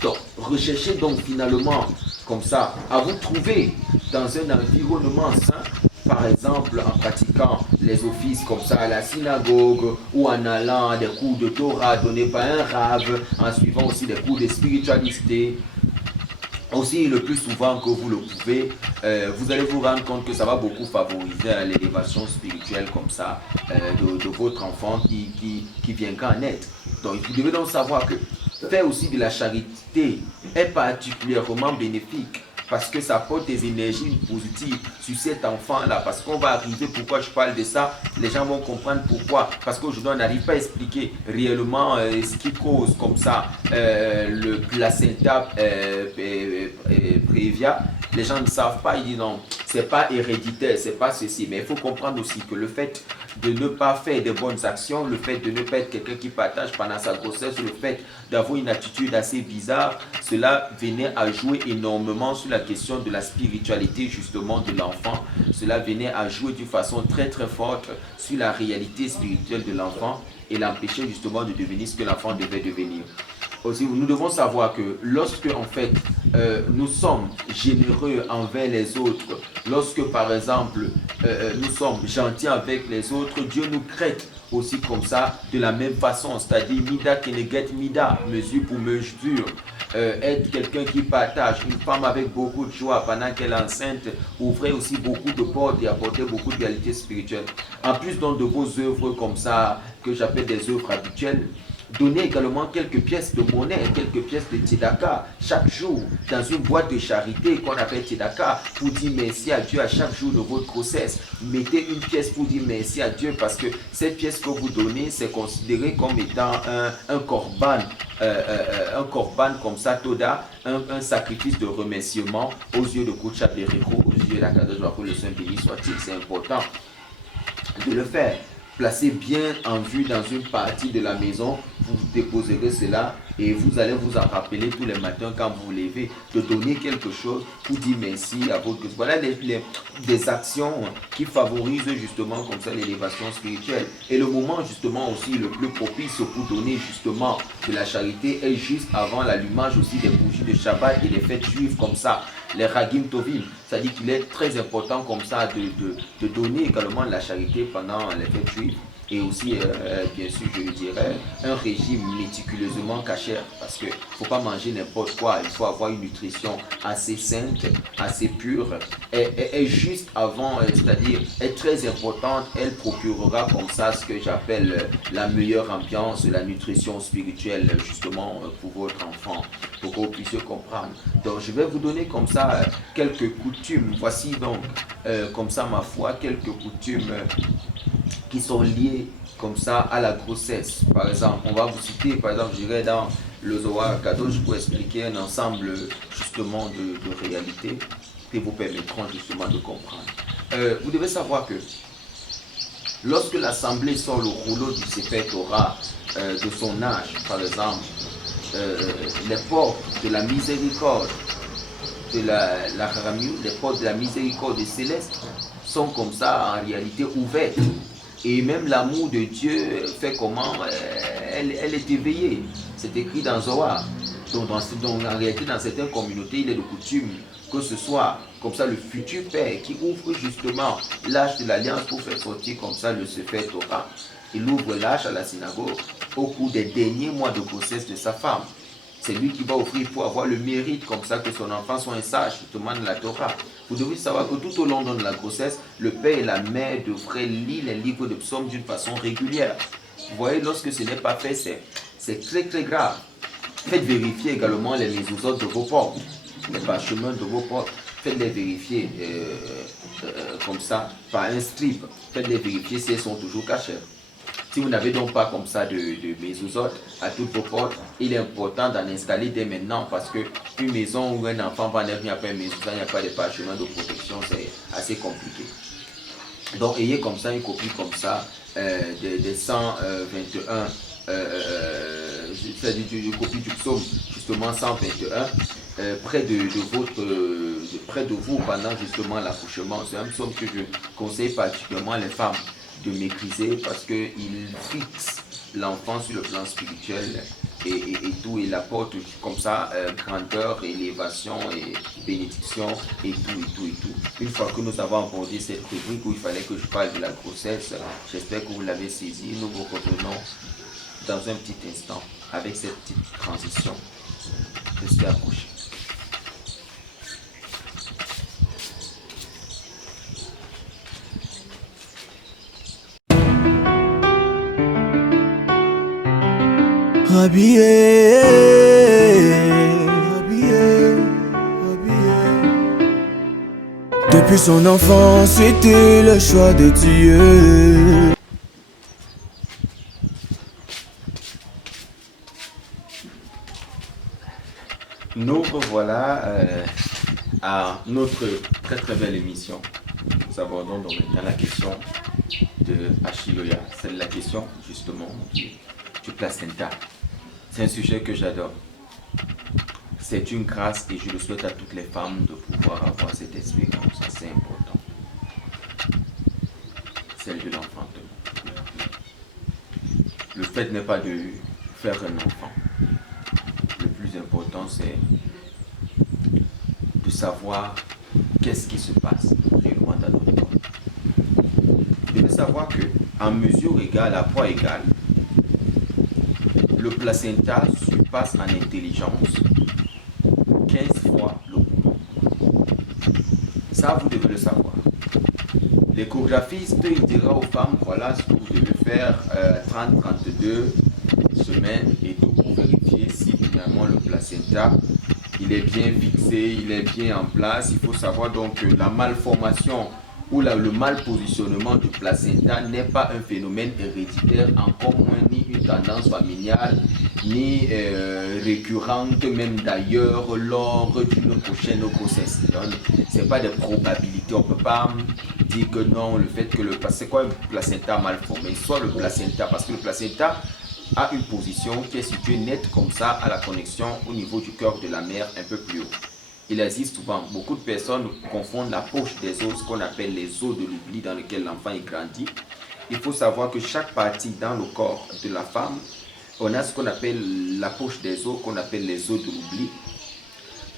Donc, recherchez donc finalement comme ça à vous trouver dans un environnement sain, par exemple en pratiquant les offices comme ça à la synagogue ou en allant à des cours de Torah donnés par un rave, en suivant aussi des cours de spiritualité. Aussi, le plus souvent que vous le pouvez, vous allez vous rendre compte que ça va beaucoup favoriser l'élévation spirituelle comme ça de votre enfant qui viendra naître. Donc, vous devez donc savoir que faire aussi de la charité est particulièrement bénéfique parce que ça apporte des énergies positives sur cet enfant-là. Parce qu'on va arriver, pourquoi je parle de ça, les gens vont comprendre pourquoi. Parce qu'aujourd'hui, on n'arrive pas à expliquer réellement ce qui cause comme ça le placenta prévia. Les gens ne savent pas, ils disent non, c'est pas héréditaire, c'est pas ceci. Mais il faut comprendre aussi que le fait de ne pas faire de bonnes actions, le fait de ne pas être quelqu'un qui partage pendant sa grossesse, le fait d'avoir une attitude assez bizarre, cela venait à jouer énormément sur la question de la spiritualité justement de l'enfant. Cela venait à jouer d'une façon très très forte sur la réalité spirituelle de l'enfant et l'empêcher justement de devenir ce que l'enfant devait devenir. Aussi, nous devons savoir que lorsque en fait nous sommes généreux envers les autres, lorsque par exemple nous sommes gentils avec les autres, Dieu nous traite aussi comme ça de la même façon, c'est-à-dire mida keneget mida, mesure pour mesure. Être quelqu'un qui partage, une femme avec beaucoup de joie pendant qu'elle est enceinte, ouvrait aussi beaucoup de portes et apportait beaucoup de réalité spirituelle. En plus donc de vos œuvres comme ça, que j'appelle des œuvres habituelles, donnez également quelques pièces de monnaie, quelques pièces de tzedaka chaque jour dans une boîte de charité qu'on appelle tzedaka pour dire merci à Dieu à chaque jour de votre grossesse. Mettez une pièce pour dire merci à Dieu parce que cette pièce que vous donnez, c'est considéré comme étant un korban comme ça, Toda, un sacrifice de remerciement aux yeux de Koucha Bereko, aux yeux de la Kadosh Baruch, le Saint béni soit-il. C'est important de le faire. Placez bien en vue dans une partie de la maison, vous déposerez cela et vous allez vous en rappeler tous les matins quand vous vous levez de donner quelque chose pour dire merci à votre... Voilà des actions qui favorisent justement comme ça l'élévation spirituelle. Et le moment justement aussi le plus propice pour donner justement de la charité est juste avant l'allumage aussi des bougies de Shabbat et des fêtes juives comme ça. Les Ragim Tovim, c'est-à-dire qu'il est très important comme ça de donner également de la charité pendant les fêtes juives. Et aussi, bien sûr, je dirais, un régime méticuleusement cachère, parce qu'il ne faut pas manger n'importe quoi, il faut avoir une nutrition assez sainte, assez pure, et juste avant, c'est-à-dire, est très importante, elle procurera comme ça ce que j'appelle la meilleure ambiance, la nutrition spirituelle, justement, pour votre enfant, pour que vous puissiez comprendre. Donc, je vais vous donner comme ça quelques coutumes, voici donc, comme ça, ma foi, quelques coutumes qui sont liés comme ça à la grossesse. Par exemple, on va vous citer, par exemple, je dirais dans le Zohar Kadosh pour expliquer un ensemble justement de réalités qui vous permettront justement de comprendre. Vous devez savoir que lorsque l'assemblée sort le rouleau du Sefer Torah de son âge, par exemple, les portes de la miséricorde, de la Haramut, les portes de la miséricorde céleste sont comme ça en réalité ouvertes. Et même l'amour de Dieu fait comment elle est éveillée. C'est écrit dans Zohar. Donc en réalité, dans certaines communautés, il est de coutume que ce soit comme ça le futur père qui ouvre justement l'âge de l'alliance pour faire sortir comme ça le Sefer Torah. Il ouvre l'âge à la synagogue au cours des derniers mois de grossesse de sa femme. C'est lui qui va offrir pour avoir le mérite comme ça que son enfant soit un sage justement de la Torah. Vous devez savoir que tout au long de la grossesse, le père et la mère devraient lire les livres de psaumes d'une façon régulière. Vous voyez, lorsque ce n'est pas fait, c'est très très grave. Faites vérifier également les mésouzotes de vos portes, les parchemins de vos portes. Faites-les vérifier comme ça par un strip. Faites-les vérifier si elles sont toujours cachées. Si vous n'avez donc pas comme ça de mésouzotes à toutes vos portes, il est important d'en installer dès maintenant parce qu'une maison où un enfant va naître, il n'y a pas un mésouzote, il n'y a pas de parchemin de protection, c'est assez compliqué. Donc ayez comme ça une copie comme ça des 121, c'est-à-dire une copie du psaume justement 121 près de vous pendant justement l'accouchement. C'est un psaume que je conseille particulièrement les femmes de maîtriser parce qu'il fixe l'enfant sur le plan spirituel et tout, il apporte comme ça grandeur, élévation et bénédiction et tout. Une fois que nous avons abordé cette rubrique où il fallait que je parle de la grossesse, j'espère que vous l'avez saisi. Nous vous revenons dans un petit instant avec cette petite transition. Restez accrochés. Habillé, Depuis son enfance, c'était le choix de Dieu. Nous revoilà à notre très très belle émission. Nous abordons donc maintenant la question de Achiloya. C'est la question justement du placenta. C'est un sujet que j'adore. C'est une grâce et je le souhaite à toutes les femmes de pouvoir avoir cette expérience assez importante. Celle de l'enfantement. Le fait n'est pas de faire un enfant. Le plus important, c'est de savoir qu'est-ce qui se passe réellement dans notre corps. Vous devez savoir que, en mesure égale, à poids égal, le placenta surpasse en intelligence 15 fois le poumon. Ça, vous devez le savoir. L'échographiste, il dira aux femmes, voilà ce que vous devez faire 30-32 semaines et tout pour vérifier si finalement le placenta il est bien fixé, il est bien en place. Il faut savoir donc que la malformation ou le mal positionnement du placenta n'est pas un phénomène héréditaire, encore moins ni une tendance familiale, ni récurrente même d'ailleurs lors d'une prochaine grossesse. Ce n'est pas des probabilités, on ne peut pas dire que non, le fait que c'est quoi un placenta mal formé? Soit le placenta, parce que le placenta a une position qui est située nette comme ça à la connexion au niveau du cœur de la mère un peu plus haut. Il existe souvent, beaucoup de personnes confondent la poche des os, ce qu'on appelle les os de l'oubli dans lequel l'enfant est grandi. Il faut savoir que chaque partie dans le corps de la femme, on a ce qu'on appelle la poche des os, qu'on appelle les os de l'oubli.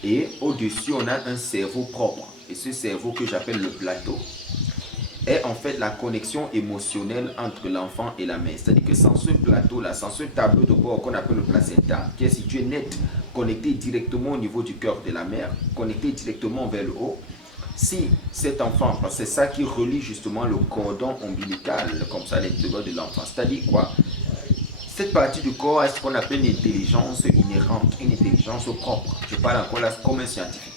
Et au-dessus, on a un cerveau propre. Et ce cerveau que j'appelle le plateau est en fait la connexion émotionnelle entre l'enfant et la mère. C'est-à-dire que sans ce plateau-là, sans ce tableau de bord qu'on appelle le placenta, qui est situé net, connecté directement au niveau du cœur de la mère, connecté directement vers le haut, si cet enfant, parce que c'est ça qui relie justement le cordon ombilical, comme ça à l'intérieur de l'enfant, c'est-à-dire quoi? Cette partie du corps est ce qu'on appelle une intelligence inhérente, une intelligence propre. Je parle encore là comme un scientifique.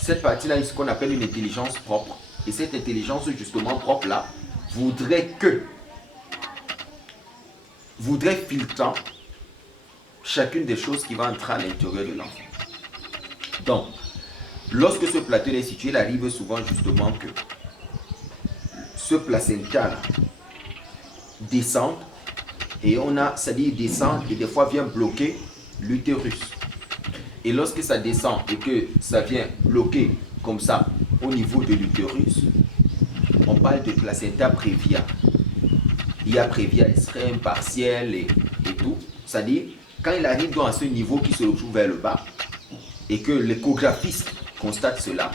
Cette partie-là est ce qu'on appelle une intelligence propre. Et cette intelligence justement propre-là voudrait filtrer chacune des choses qui va entrer à l'intérieur de l'enfant. Donc, lorsque ce plateau est situé, il arrive souvent justement que ce placenta descend et c'est-à-dire descend et des fois vient bloquer l'utérus. Et lorsque ça descend et que ça vient bloquer comme ça au niveau de l'utérus, on parle de placenta prévia. Il y a prévia extrême, partiel et tout. C'est-à-dire, quand il arrive dans ce niveau qui se retrouve vers le bas et que l'échographiste constate cela,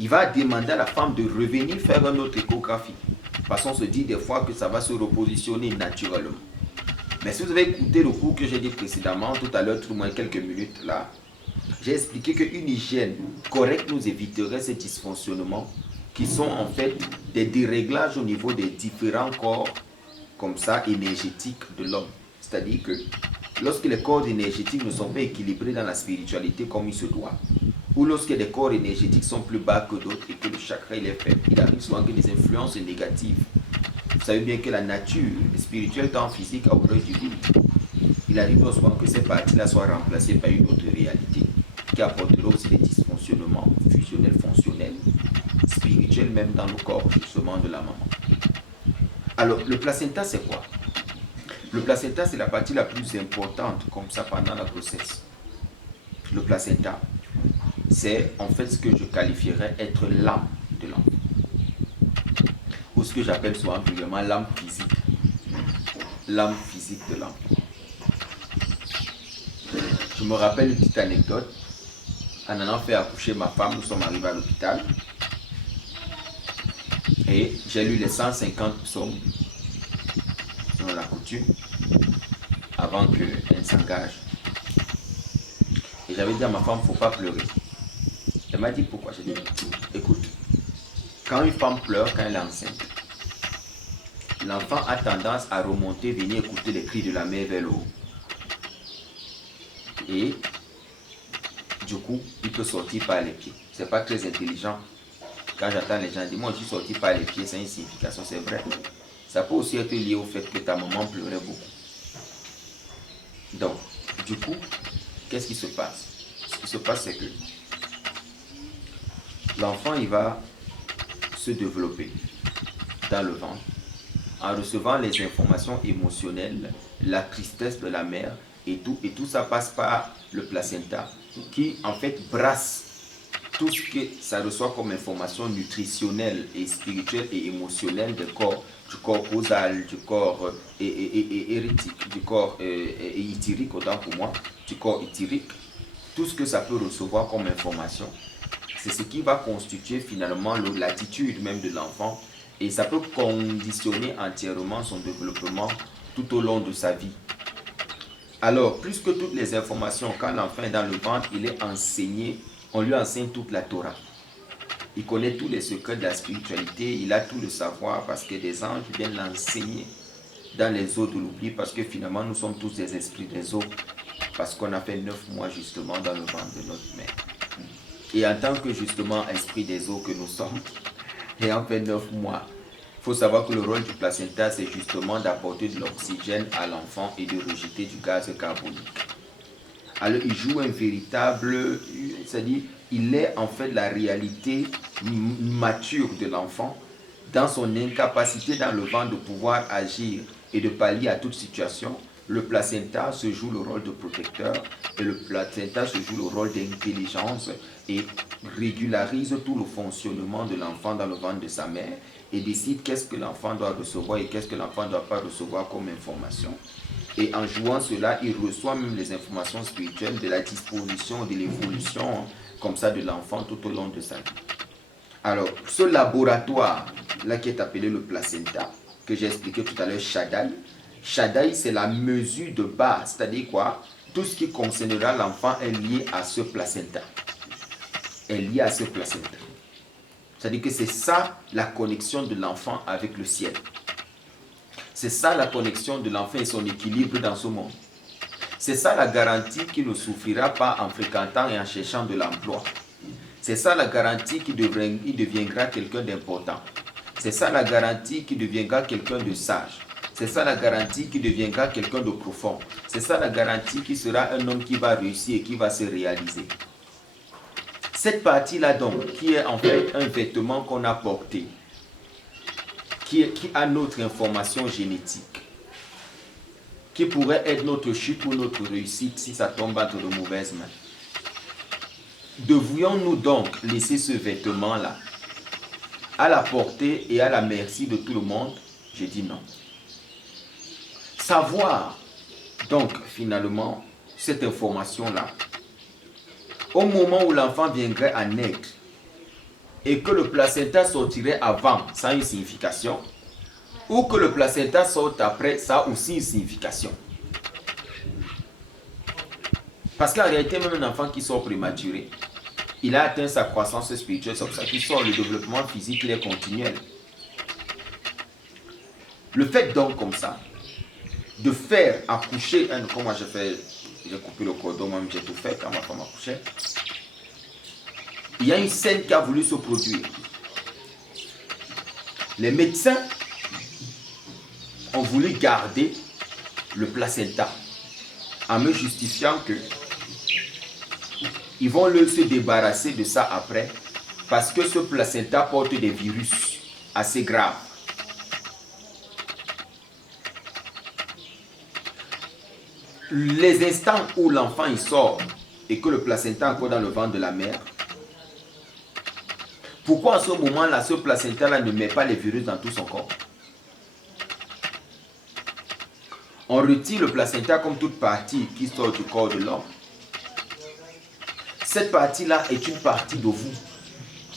il va demander à la femme de revenir faire une autre échographie. Parce qu'on se dit des fois que ça va se repositionner naturellement. Mais si vous avez écouté le cours que j'ai dit précédemment, tout à l'heure, tout au moins quelques minutes là, j'ai expliqué qu'une hygiène correcte nous éviterait ces dysfonctionnements qui sont en fait des déréglages au niveau des différents corps comme ça énergétiques de l'homme. C'est-à-dire que lorsque les corps énergétiques ne sont pas équilibrés dans la spiritualité comme il se doit, ou lorsque les corps énergétiques sont plus bas que d'autres et que le chakra il est faible, il arrive souvent que des influences négatives. Vous savez bien que la nature spirituelle tant physique a horreur du vide. Il arrive souvent que ces parties-là soient remplacées par une autre réalité qui apportera aussi des dysfonctionnements fusionnels, fonctionnels, spirituels même dans le corps justement de la maman. Alors, le placenta c'est quoi? Le placenta c'est la partie la plus importante comme ça pendant la grossesse. Le placenta c'est en fait ce que je qualifierais être l'âme de l'enfant. Ou ce que j'appelle souvent vulgairement l'âme physique. L'âme physique de l'enfant. Je me rappelle une petite anecdote. En allant faire accoucher ma femme, nous sommes arrivés à l'hôpital. Et j'ai lu les 150 psaumes, selon la coutume, avant qu'elle s'engage. Et j'avais dit à ma femme, il ne faut pas pleurer. Elle m'a dit pourquoi. J'ai dit, écoute, quand une femme pleure, quand elle est enceinte, l'enfant a tendance à remonter, venir écouter les cris de la mère vers le haut. Et du coup, il peut sortir par les pieds. Ce n'est pas très intelligent Quand j'entends les gens dire, moi je suis sorti par les pieds, c'est une signification, c'est vrai. Ça peut aussi être lié au fait que ta maman pleurait beaucoup. Donc, du coup, qu'est-ce qui se passe? Ce qui se passe, c'est que l'enfant, il va se développer dans le ventre en recevant les informations émotionnelles, la tristesse de la mère et tout ça passe par le placenta qui en fait brasse tout ce que ça reçoit comme information nutritionnelle et spirituelle et émotionnelle du corps causal, du corps hérétique, du corps éthérique, autant pour moi, du corps éthérique. Tout ce que ça peut recevoir comme information, c'est ce qui va constituer finalement l'attitude même de l'enfant et ça peut conditionner entièrement son développement tout au long de sa vie. Alors, plus que toutes les informations, quand l'enfant est dans le ventre, il est enseigné, on lui enseigne toute la Torah. Il connaît tous les secrets de la spiritualité, il a tout le savoir parce que des anges viennent l'enseigner dans les eaux de l'oubli parce que finalement nous sommes tous des esprits des eaux parce qu'on a fait 9 mois justement dans le ventre de notre mère. Et en tant que justement esprit des eaux que nous sommes, ayant fait 9 mois, il faut savoir que le rôle du placenta c'est justement d'apporter de l'oxygène à l'enfant et de rejeter du gaz carbonique. Alors il joue un véritable, c'est-à-dire il est en fait la réalité mature de l'enfant dans son incapacité dans le ventre de pouvoir agir et de pallier à toute situation. Le placenta se joue le rôle de protecteur et le placenta se joue le rôle d'intelligence et régularise tout le fonctionnement de l'enfant dans le ventre de sa mère et décide qu'est-ce que l'enfant doit recevoir et qu'est-ce que l'enfant ne doit pas recevoir comme information. Et en jouant cela, il reçoit même les informations spirituelles de la disposition, de l'évolution comme ça de l'enfant tout au long de sa vie. Alors, ce laboratoire-là qui est appelé le placenta, que j'ai expliqué tout à l'heure, Shaddai. Shaddai, c'est la mesure de base, c'est-à-dire quoi? Tout ce qui concernera l'enfant est lié à ce placenta. Est lié à ce placenta. C'est-à-dire que c'est ça la connexion de l'enfant avec le ciel. C'est ça la connexion de l'enfant et son équilibre dans ce monde. C'est ça la garantie qu'il ne souffrira pas en fréquentant et en cherchant de l'emploi. C'est ça la garantie qu'il deviendra quelqu'un d'important. C'est ça la garantie qu'il deviendra quelqu'un de sage. C'est ça la garantie qu'il deviendra quelqu'un de profond. C'est ça la garantie qu'il sera un homme qui va réussir et qui va se réaliser. Cette partie-là donc, qui est en fait un vêtement qu'on a porté, qui a notre information génétique, qui pourrait être notre chute ou notre réussite si ça tombe entre de mauvaises mains. Devrions-nous donc laisser ce vêtement-là à la portée et à la merci de tout le monde? Je dis non. Savoir donc finalement cette information-là, au moment où l'enfant viendrait à naître et que le placenta sortirait avant, ça a une signification, ou que le placenta sorte après, ça a aussi une signification. Parce qu'en réalité, même un enfant qui sort prématuré, il a atteint sa croissance spirituelle, c'est pour ça qu'il sort, le développement physique, il est continuel. Le fait donc comme ça, de faire accoucher, comme moi j'ai coupé le cordon, moi j'ai tout fait quand ma femme accouchait. Il y a une scène qui a voulu se produire. Les médecins ont voulu garder le placenta en me justifiant que ils vont se débarrasser de ça après parce que ce placenta porte des virus assez graves. Les instants où l'enfant il sort et que le placenta est encore dans le ventre de la mère, pourquoi à ce moment-là, ce placenta-là ne met pas les virus dans tout son corps? On retire le placenta comme toute partie qui sort du corps de l'homme. Cette partie-là est une partie de vous.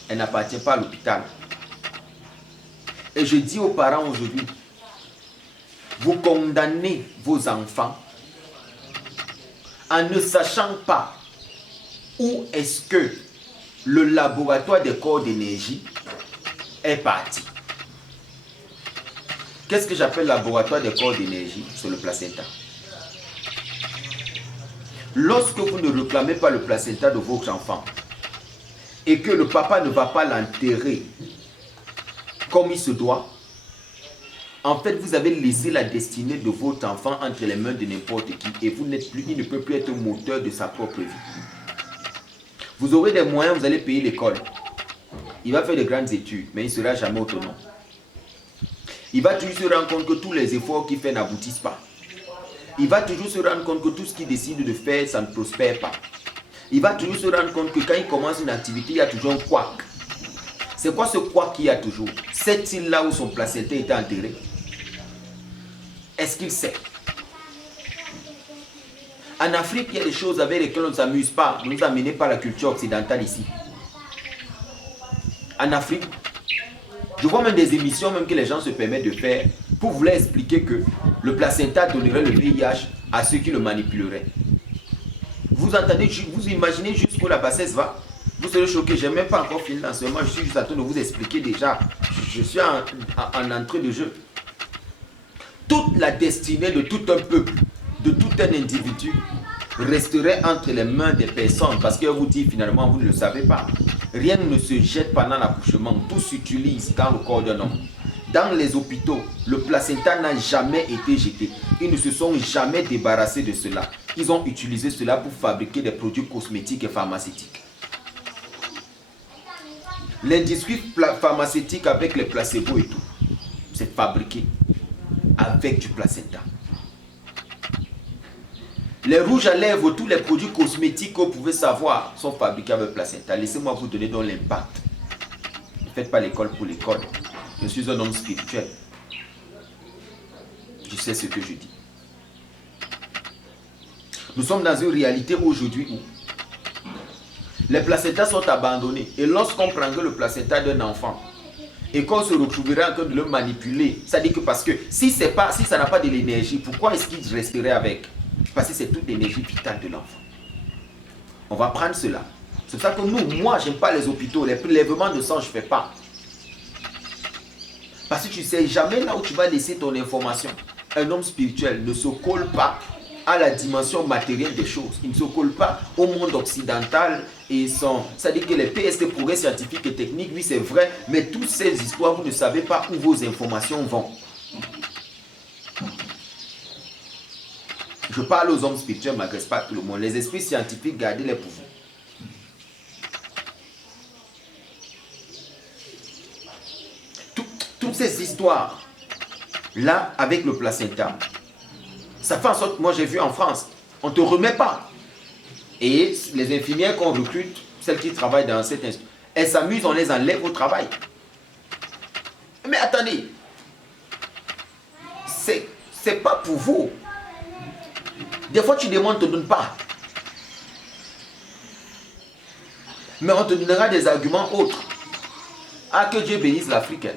Elle n'appartient pas à l'hôpital. Et je dis aux parents aujourd'hui, vous condamnez vos enfants en ne sachant pas où est-ce que le laboratoire des corps d'énergie est parti. Qu'est-ce que j'appelle laboratoire des corps d'énergie? C'est le placenta. Lorsque vous ne réclamez pas le placenta de votre enfant et que le papa ne va pas l'enterrer comme il se doit, en fait, vous avez laissé la destinée de votre enfant entre les mains de n'importe qui et vous n'êtes plus, il ne peut plus être moteur de sa propre vie. Vous aurez des moyens, vous allez payer l'école. Il va faire de grandes études, mais il ne sera jamais autonome. Il va toujours se rendre compte que tous les efforts qu'il fait n'aboutissent pas. Il va toujours se rendre compte que tout ce qu'il décide de faire, ça ne prospère pas. Il va toujours se rendre compte que quand il commence une activité, il y a toujours un couac. C'est quoi ce couac qu'il y a toujours? Cette île-là où son placenta était enterré? Est-ce qu'il sait? En Afrique, il y a des choses avec lesquelles on ne s'amuse pas. Ne nous amenez pas la culture occidentale ici. En Afrique, je vois même des émissions même que les gens se permettent de faire pour vous expliquer que le placenta donnerait le VIH à ceux qui le manipuleraient. Vous entendez, vous imaginez jusqu'où la bassesse va? Vous serez choqués. Je n'ai même pas encore fini l'enseignement. Je suis juste en train de vous expliquer déjà. Je suis en entrée de jeu. Toute la destinée de tout un peuple, de tout un individu, resterait entre les mains des personnes. Parce que vous dit finalement, vous ne le savez pas. Rien ne se jette pendant l'accouchement. Tout s'utilise dans le corps d'un homme. Dans les hôpitaux, le placenta n'a jamais été jeté. Ils ne se sont jamais débarrassés de cela. Ils ont utilisé cela pour fabriquer des produits cosmétiques et pharmaceutiques. L'industrie pharmaceutique avec les placebos et tout, c'est fabriqué avec du placenta. Les rouges à lèvres, tous les produits cosmétiques que vous pouvez savoir sont fabriqués avec le placenta. Laissez-moi vous donner donc l'impact. Ne faites pas l'école pour l'école. Je suis un homme spirituel. Je sais ce que je dis. Nous sommes dans une réalité aujourd'hui où les placentas sont abandonnés. Et lorsqu'on prendrait le placenta d'un enfant et qu'on se retrouverait en train de le manipuler, ça dit que parce que si ça n'a pas de l'énergie, pourquoi est-ce qu'il resterait avec? Parce que c'est toute l'énergie vitale de l'enfant. On va prendre cela. C'est pour ça que moi, je n'aime pas les hôpitaux. Les prélèvements de sang, je ne fais pas. Parce que tu ne sais jamais là où tu vas laisser ton information. Un homme spirituel ne se colle pas à la dimension matérielle des choses. Il ne se colle pas au monde occidental et c'est-à-dire que les PST, progrès scientifiques et techniques, oui c'est vrai, mais toutes ces histoires, vous ne savez pas où vos informations vont. Je parle aux hommes spirituels, je ne m'adresse pas à tout le monde. Les esprits scientifiques, gardez-les pour vous. Toutes ces histoires là avec le placenta, ça fait en sorte que moi j'ai vu en France, on ne te remet pas. Et les infirmières qu'on recrute, celles qui travaillent dans cet institut, elles s'amusent, on les enlève au travail. Mais attendez, c'est pas pour vous. Des fois tu demandes, on ne te donne pas. Mais on te donnera des arguments autres. Ah, que Dieu bénisse l'Afrique.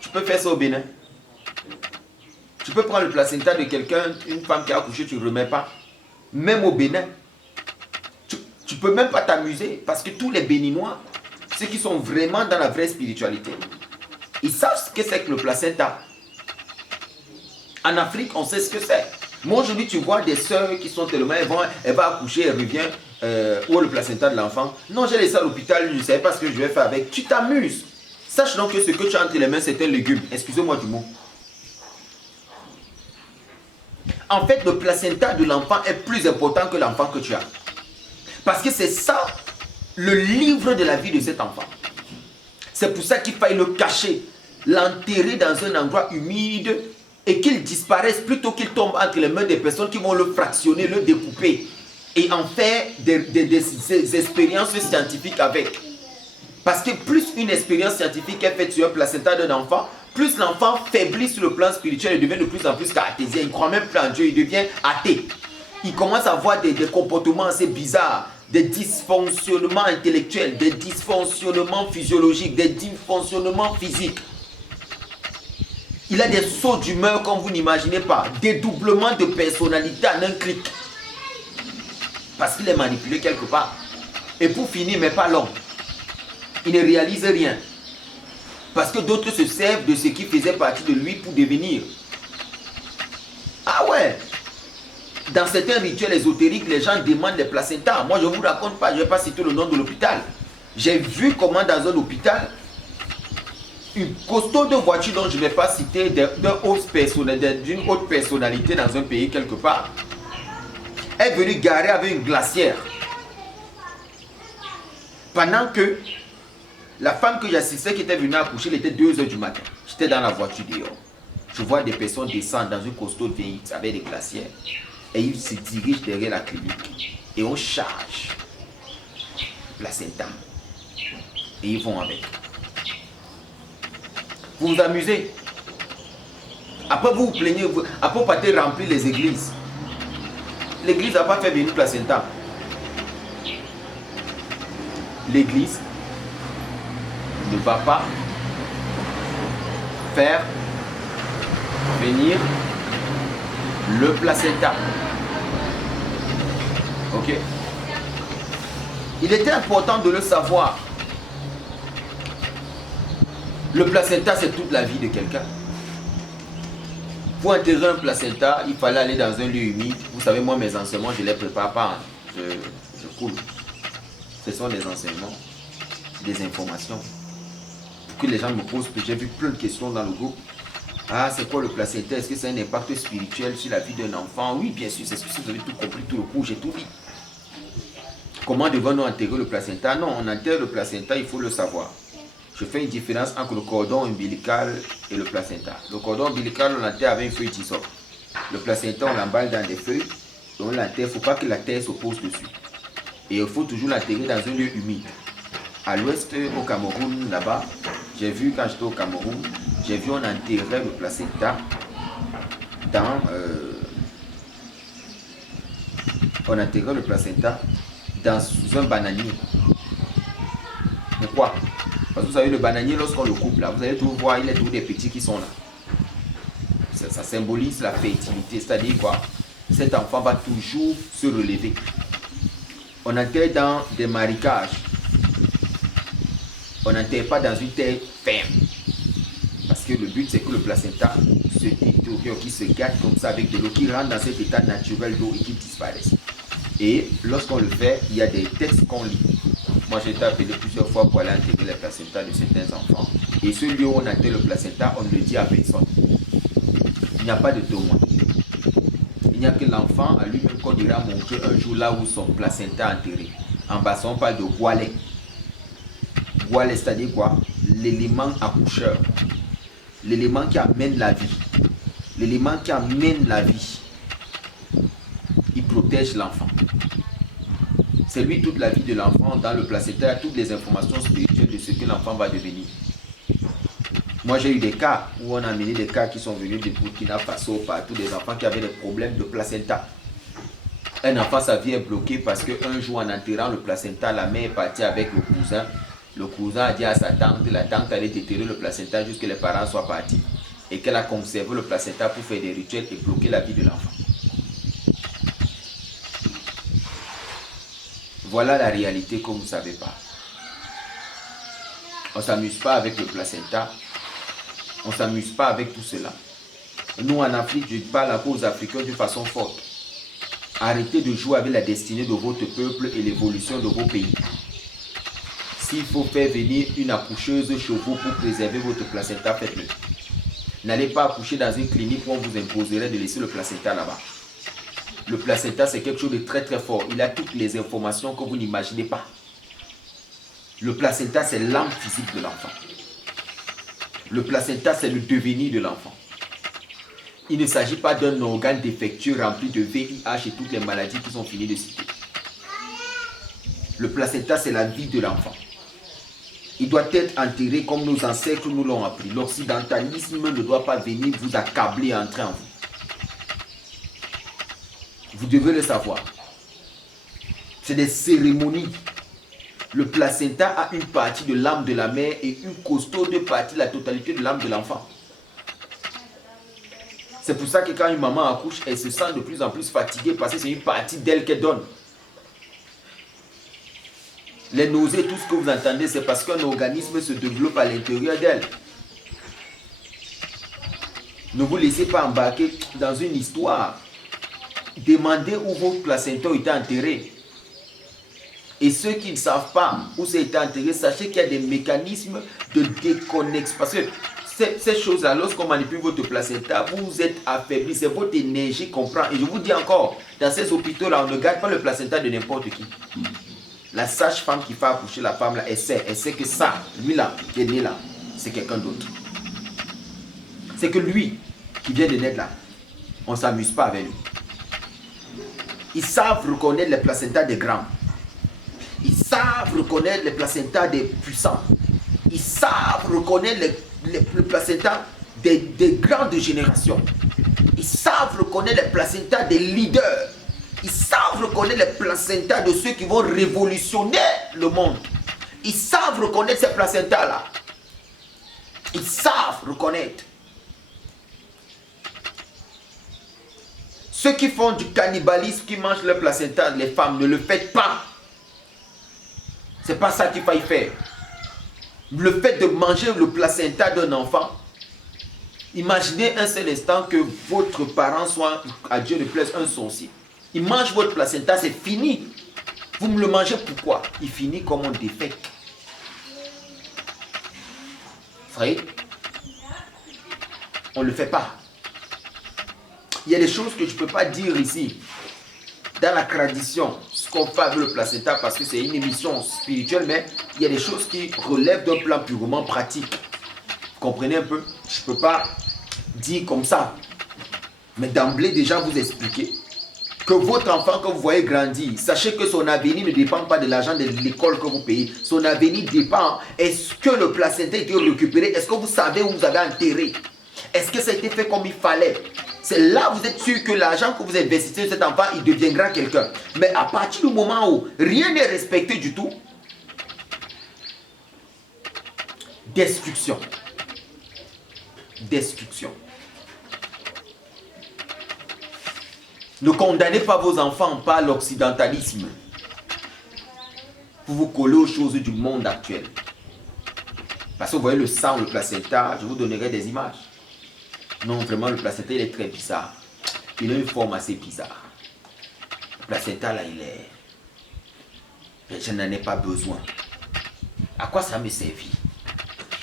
Tu peux faire ça au Bénin. Tu peux prendre le placenta de quelqu'un, une femme qui a accouché, tu ne remets pas. Même au Bénin. Tu ne peux même pas t'amuser parce que tous les Béninois, ceux qui sont vraiment dans la vraie spiritualité, ils savent ce que c'est que le placenta. En Afrique, on sait ce que c'est. Moi aujourd'hui, tu vois des soeurs qui sont tellement, elle va accoucher, elle revient, où est le placenta de l'enfant? Non, j'ai laissé à l'hôpital, je ne sais pas ce que je vais faire avec. Tu t'amuses. Sache donc que ce que tu as entre les mains, c'est un légume. Excusez-moi du mot. En fait, le placenta de l'enfant est plus important que l'enfant que tu as. Parce que c'est ça, le livre de la vie de cet enfant. C'est pour ça qu'il faille le cacher, l'enterrer dans un endroit humide et qu'il disparaisse plutôt qu'il tombe entre les mains des personnes qui vont le fractionner, le découper et en faire des expériences scientifiques avec. Parce que plus une expérience scientifique est faite sur un placenta d'un enfant, plus l'enfant faiblit sur le plan spirituel et devient de plus en plus cartésien. Il ne croit même plus en Dieu, il devient athée. Il commence à avoir des comportements assez bizarres, des dysfonctionnements intellectuels, des dysfonctionnements physiologiques, des dysfonctionnements physiques. Il a des sauts d'humeur comme vous n'imaginez pas, dédoublement de personnalité en un clic. Parce qu'il est manipulé quelque part. Et pour finir, mais pas long, il ne réalise rien. Parce que d'autres se servent de ce qui faisait partie de lui pour devenir. Ah ouais. Dans certains rituels ésotériques, les gens demandent des placentas. Moi, je ne vous raconte pas, je ne vais pas citer le nom de l'hôpital. J'ai vu comment dans un hôpital, une costaud de voiture dont je ne vais pas citer, d'une haute personnalité dans un pays quelque part, est venue garer avec une glacière. Pendant que la femme que j'assistais qui était venue accoucher, il était 2 h du matin. J'étais dans la voiture dehors. Je vois des personnes descendre dans une costaud véhicule avec des glacières. Et ils se dirigent derrière la clinique. Et on charge le placenta. Et ils vont avec. Vous vous amusez. Après vous vous plaignez. Après vous partez remplir les églises. L'église n'a pas fait venir le placenta. L'église ne va pas faire venir le placenta. Ok. Il était important de le savoir. Le placenta, c'est toute la vie de quelqu'un. Pour enterrer un placenta, il fallait aller dans un lieu humide. Vous savez, moi, mes enseignements, je ne les prépare pas. Je coule. Ce sont des enseignements, des informations. Pour que les gens me posent, j'ai vu plein de questions dans le groupe. Ah, c'est quoi le placenta? Est-ce que c'est un impact spirituel sur la vie d'un enfant? Oui, bien sûr, c'est ce que vous avez tout compris, tout le cours, j'ai tout dit. Comment devons-nous enterrer le placenta? Non, on enterre le placenta, il faut le savoir. Je fais une différence entre le cordon ombilical et le placenta. Le cordon ombilical, on l'enterre avec une feuille tissot. Le placenta, on l'emballe dans des feuilles et on l'enterre. Il ne faut pas que la terre se pose dessus. Et il faut toujours l'enterrer dans un lieu humide. À l'ouest, au Cameroun, là-bas, j'ai vu quand j'étais au Cameroun, j'ai vu on enterrait le placenta dans... on enterrait le placenta sous un bananier. Pourquoi? Parce que vous savez, le bananier, lorsqu'on le coupe là, vous allez tout voir, il y a tous des petits qui sont là. Ça symbolise la fertilité, c'est-à-dire quoi? Cet enfant va toujours se relever. On enterre dans des marécages. On n'enterre pas dans une terre ferme. Parce que le but, c'est que le placenta se détériore, qui se gâte comme ça avec de l'eau, qui rentre dans cet état naturel d'eau et qui disparaisse. Et lorsqu'on le fait, il y a des textes qu'on lit. Moi, j'ai été appelé plusieurs fois pour aller enterrer les placentas de certains enfants. Et ce lieu où on enterre le placenta, on ne le dit à personne. Il n'y a pas de témoin. Il n'y a que l'enfant à lui-même qu'on ira montrer un jour là où son placenta est enterré. En bas, on parle de voilet. Voilet, c'est-à-dire quoi? L'élément accoucheur. L'élément qui amène la vie. L'élément qui amène la vie. Il protège l'enfant. C'est lui toute la vie de l'enfant. Dans le placenta, toutes les informations spirituelles de ce que l'enfant va devenir. Moi, j'ai eu des cas où on a amené des cas qui sont venus de Burkina Faso, partout, des enfants qui avaient des problèmes de placenta. Un enfant, sa vie est bloquée parce qu'un jour, en enterrant le placenta, la mère est partie avec le cousin. Le cousin a dit à sa tante, la tante allait déterrer le placenta jusqu'à ce que les parents soient partis. Et qu'elle a conservé le placenta pour faire des rituels et bloquer la vie de l'enfant. Voilà la réalité que vous ne savez pas. On ne s'amuse pas avec le placenta. On ne s'amuse pas avec tout cela. Nous, en Afrique, je parle à cause Africains d'une façon forte. Arrêtez de jouer avec la destinée de votre peuple et l'évolution de vos pays. S'il faut faire venir une accoucheuse chez vous pour préserver votre placenta, faites-le. N'allez pas accoucher dans une clinique où on vous imposerait de laisser le placenta là-bas. Le placenta, c'est quelque chose de très très fort. Il a toutes les informations que vous n'imaginez pas. Le placenta, c'est l'âme physique de l'enfant. Le placenta, c'est le devenir de l'enfant. Il ne s'agit pas d'un organe défectueux rempli de VIH et toutes les maladies qui sont finies de citer. Le placenta, c'est la vie de l'enfant. Il doit être enterré comme nos ancêtres nous l'ont appris. L'occidentalisme ne doit pas venir vous accabler et entrer en vous. Vous devez le savoir. C'est des cérémonies. Le placenta a une partie de l'âme de la mère et une costaude partie, la totalité de l'âme de l'enfant. C'est pour ça que quand une maman accouche, elle se sent de plus en plus fatiguée parce que c'est une partie d'elle qu'elle donne. Les nausées, tout ce que vous entendez, c'est parce qu'un organisme se développe à l'intérieur d'elle. Ne vous laissez pas embarquer dans une histoire. Demandez où vos placentas ont été enterrés. Et ceux qui ne savent pas où ça a été enterré, sachez qu'il y a des mécanismes de déconnexion. Parce que ces choses-là, lorsqu'on manipule votre placenta, vous êtes affaibli, c'est votre énergie qu'on prend. Et je vous dis encore, dans ces hôpitaux-là, on ne garde pas le placenta de n'importe qui. La sage-femme qui fait accoucher la femme, là, elle sait que ça, lui-là, qui est né là, c'est quelqu'un d'autre. C'est que lui, qui vient de naître là, on ne s'amuse pas avec lui. Ils savent reconnaître les placentas des grands. Ils savent reconnaître les placentas des puissants. Ils savent reconnaître le placenta des grandes générations. Ils savent reconnaître les placentas des leaders. Ils savent reconnaître les placentas de ceux qui vont révolutionner le monde. Ils savent reconnaître ces placentas-là. Ils savent reconnaître. Ceux qui font du cannibalisme, qui mangent le placenta, les femmes, ne le faites pas. C'est pas ça qu'il faille faire. Le fait de manger le placenta d'un enfant, imaginez un seul instant que votre parent soit, à Dieu ne plaise, un sorcier. Il mange votre placenta, c'est fini. Vous me le mangez pourquoi? Il finit comme un défait. Vous voyez? On ne le fait pas. Il y a des choses que je ne peux pas dire ici. Dans la tradition, ce qu'on fait avec le placenta, parce que c'est une émission spirituelle, mais il y a des choses qui relèvent d'un plan purement pratique. Vous comprenez un peu? Je ne peux pas dire comme ça. Mais d'emblée, déjà vous expliquer que votre enfant que vous voyez grandir, sachez que son avenir ne dépend pas de l'argent de l'école que vous payez. Son avenir dépend, est-ce que le placenta a été récupéré? Est-ce que vous savez où vous avez enterré? Est-ce que ça a été fait comme il fallait? C'est là où vous êtes sûr que l'argent que vous investissez sur cet enfant, il deviendra quelqu'un. Mais à partir du moment où rien n'est respecté du tout, destruction. Destruction. Ne condamnez pas vos enfants par l'occidentalisme. Vous vous collez aux choses du monde actuel. Parce que vous voyez le sang, le placenta, je vous donnerai des images. Non, vraiment, le placenta, il est très bizarre. Il a une forme assez bizarre. Le placenta, là, il est... Je n'en ai pas besoin. À quoi ça me servit?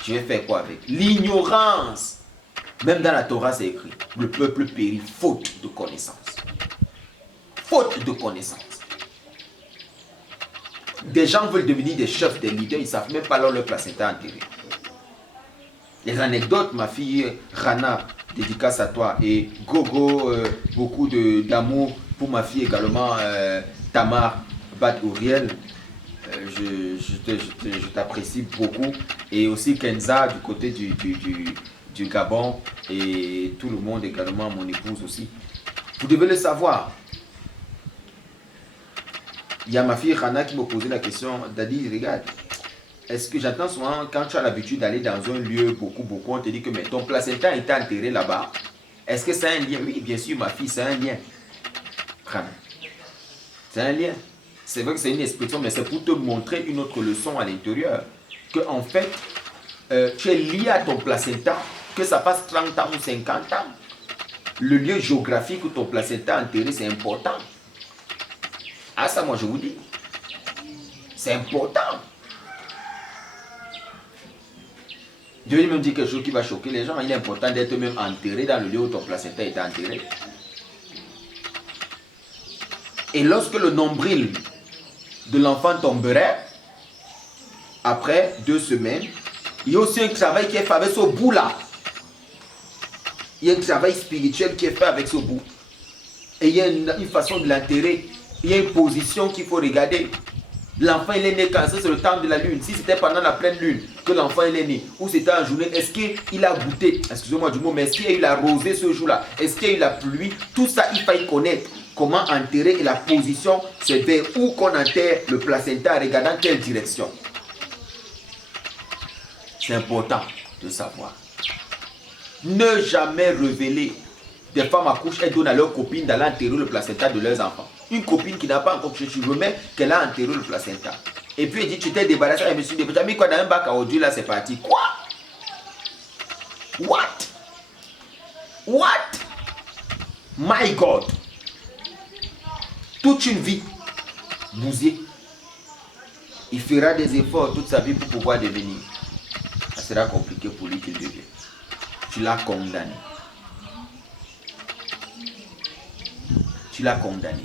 Je vais faire quoi avec? L'ignorance. Même dans la Torah, c'est écrit. Le peuple périt faute de connaissance. Faute de connaissance. Des gens veulent devenir des chefs, des leaders. Ils ne savent même pas leur placenta enterré. Les anecdotes, ma fille Rana, dédicace à toi, et Gogo, beaucoup d'amour pour ma fille également, Tamar Bat Ouriel, je t'apprécie beaucoup, et aussi Kenza du côté du Gabon, et tout le monde également, mon épouse aussi. Vous devez le savoir. Il y a ma fille Rana qui m'a posé la question, Daddy, regarde. Est-ce que j'entends souvent, quand tu as l'habitude d'aller dans un lieu, beaucoup, on te dit que mais ton placenta a été enterré là-bas. Est-ce que c'est un lien? Oui, bien sûr, ma fille, c'est un lien. C'est un lien. C'est vrai que c'est une expression, mais c'est pour te montrer une autre leçon à l'intérieur. Que en fait, tu es lié à ton placenta, que ça passe 30 ans ou 50 ans. Le lieu géographique où ton placenta est enterré, c'est important. Ah, ça, moi, je vous dis. C'est important. Je vais même dire quelque chose qui va choquer les gens. Il est important d'être même enterré dans le lieu où ton placenta est enterré. Et lorsque le nombril de l'enfant tomberait, après 2 semaines, il y a aussi un travail qui est fait avec ce bout-là. Il y a un travail spirituel qui est fait avec ce bout. Et il y a une façon de l'enterrer. Il y a une position qu'il faut regarder. L'enfant il est né quand c'est le temps de la lune. Si c'était pendant la pleine lune que l'enfant il est né, ou c'était en journée, est-ce qu'il a goûté, excusez-moi du mot, mais est-ce qu'il y a eu la rosée ce jour-là? Est-ce qu'il y a eu la pluie? Tout ça, il faut connaître. Comment enterrer et la position, c'est vers où qu'on enterre le placenta, regardant quelle direction. C'est important de savoir. Ne jamais révéler. Des femmes accouchent, elles donnent à leurs copines d'aller enterrer le placenta de leurs enfants. Une copine qui n'a pas encore couché, je remets qu'elle a enterré le placenta. Et puis elle dit, tu t'es débarrassé, elle me suis dit, tu as mis quoi dans un bac à ordures, là c'est parti. Quoi? What? What? My God. Toute une vie bousillée. Il fera des efforts toute sa vie pour pouvoir devenir. Ça sera compliqué pour lui qu'il devienne. Tu l'as condamné. Tu l'as condamné.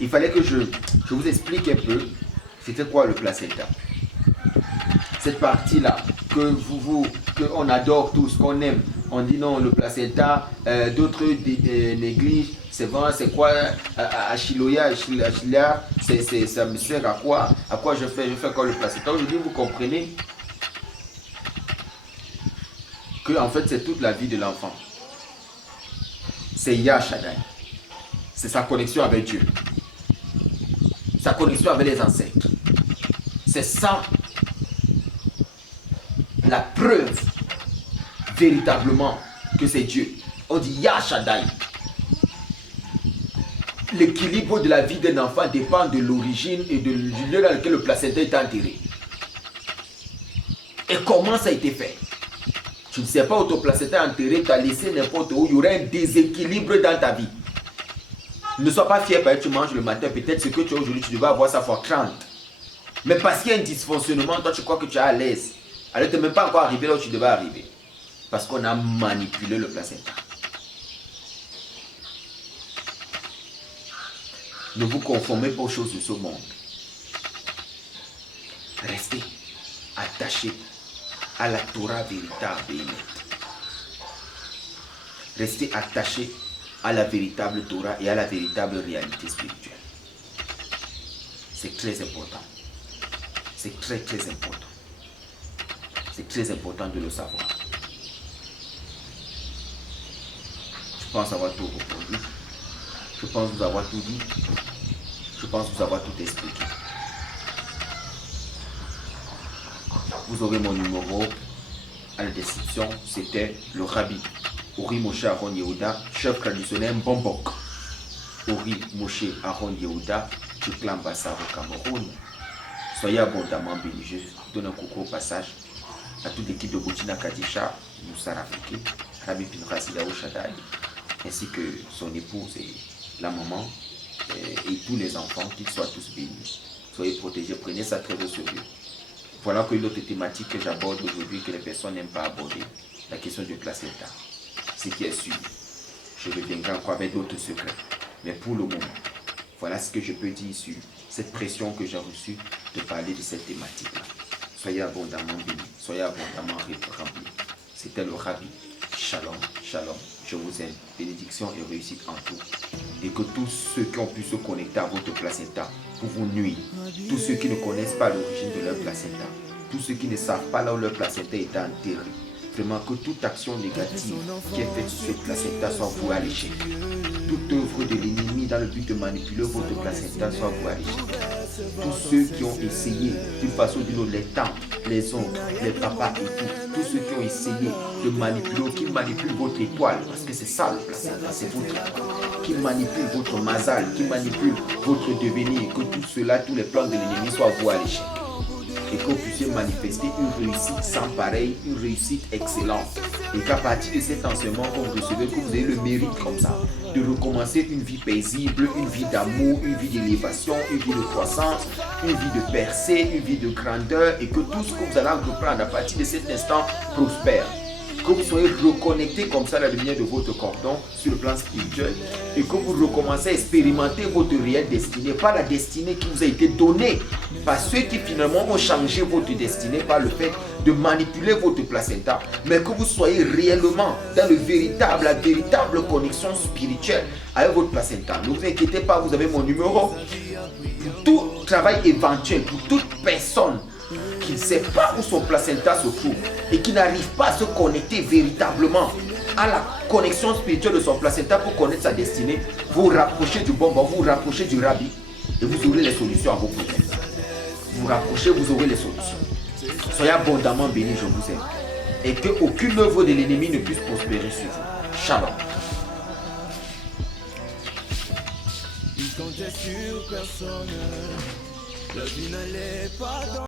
Il fallait que je vous explique un peu c'était quoi le placenta. Cette partie-là qu'on adore tous, qu'on aime. On dit non, le placenta, d'autres négligent. C'est vrai, c'est quoi Achiloya, ça me sert à quoi? À quoi je fais quoi le placenta? Aujourd'hui, vous comprenez que en fait, c'est toute la vie de l'enfant. C'est Yah Shaddai. C'est sa connexion avec Dieu. Sa connexion avec les ancêtres. C'est ça la preuve véritablement que c'est Dieu. On dit Yah Shaddai. L'équilibre de la vie d'un enfant dépend de l'origine et du lieu dans lequel le placenta est enterré. Et comment ça a été fait? Tu ne sais pas où ton placenta est enterré, tu as laissé n'importe où, il y aura un déséquilibre dans ta vie. Ne sois pas fier parce que tu manges le matin, peut-être ce que tu as aujourd'hui, tu devais avoir ça fois 30. Mais parce qu'il y a un dysfonctionnement, toi tu crois que tu es à l'aise. Alors tu n'es même pas encore arrivé là où tu devais arriver. Parce qu'on a manipulé le placenta. Ne vous conformez pas aux choses de ce monde. Restez attachés à la Torah véritable et nette. Restez attachés à la véritable Torah et à la véritable réalité spirituelle. C'est très important. C'est très très important. C'est très important de le savoir. Je pense avoir tout répondu. Je pense vous avoir tout dit. Je pense vous avoir tout expliqué. Vous aurez mon numéro à la description. C'était le Rabbi Uri Moshe Aaron Yehuda, chef traditionnel Mbombok. Uri Moshe Aaron Yehuda, du clan Bassar au Cameroun. Soyez abondamment bénis. Je donne un coucou au passage à toute l'équipe de Boutina Kadisha, Moussa Rafiki, Rabbi Pinras Yahou Shaddai, ainsi que son épouse et la maman et tous les enfants, qu'ils soient tous bénis. Soyez protégés, prenez ça très au sérieux. Voilà que l'autre thématique que j'aborde aujourd'hui, que les personnes n'aiment pas aborder, la question du placenta. Ce qui est sûr, je reviendrai encore avec d'autres secrets. Mais pour le moment, voilà ce que je peux dire sur cette pression que j'ai reçue de parler de cette thématique-là. Soyez abondamment bénis, soyez abondamment remplis. C'était le Rabbi. Shalom, shalom. Je vous aime. Bénédiction et réussite en tout. Et que tous ceux qui ont pu se connecter à votre placenta pour vous nuire, tous ceux qui ne connaissent pas l'origine de leur placenta, tous ceux qui ne savent pas là où leur placenta est enterré, vraiment que toute action négative qui est faite sur ce placenta soit vouée à l'échec. Toute œuvre de l'ennemi dans le but de manipuler votre placenta soit vouée à l'échec. Tous ceux qui ont essayé d'une façon ou d'une autre, les tantes, les oncles, les papas et tout, tous ceux qui ont essayé de manipuler, qui manipulent votre étoile, parce que c'est ça le placenta, c'est votre étoile, qui manipulent votre mazal, qui manipulent votre devenir, que tout cela, tous les plans de l'ennemi soient voués à l'échec. Et que vous puissiez manifester une réussite sans pareil, une réussite excellente. Et qu'à partir de cet enseignement que vous recevez, que vous ayez le mérite comme ça, de recommencer une vie paisible, une vie d'amour, une vie d'élévation, une vie de croissance, une vie de percée, une vie de grandeur, et que tout ce que vous allez entreprendre à partir de cet instant prospère. Que vous soyez reconnecté comme ça à la lumière de votre cordon sur le plan spirituel et que vous recommencez à expérimenter votre réelle destinée, pas la destinée qui vous a été donnée par ceux qui finalement ont changé votre destinée par le fait de manipuler votre placenta, mais que vous soyez réellement dans la véritable connexion spirituelle avec votre placenta. Ne vous inquiétez pas, vous avez mon numéro. Pour tout travail éventuel, pour toute personne qui ne sait pas où son placenta se trouve et qui n'arrive pas à se connecter véritablement à la connexion spirituelle de son placenta pour connaître sa destinée, vous rapprochez du bonbon, vous rapprochez du Rabbi et vous aurez les solutions à vos problèmes. Vous rapprochez, vous aurez les solutions. Soyez abondamment bénis, je vous aime. Et qu'aucune œuvre de l'ennemi ne puisse prospérer sur vous. Shalom. Il comptait sur personne. La vie n'allait pas dans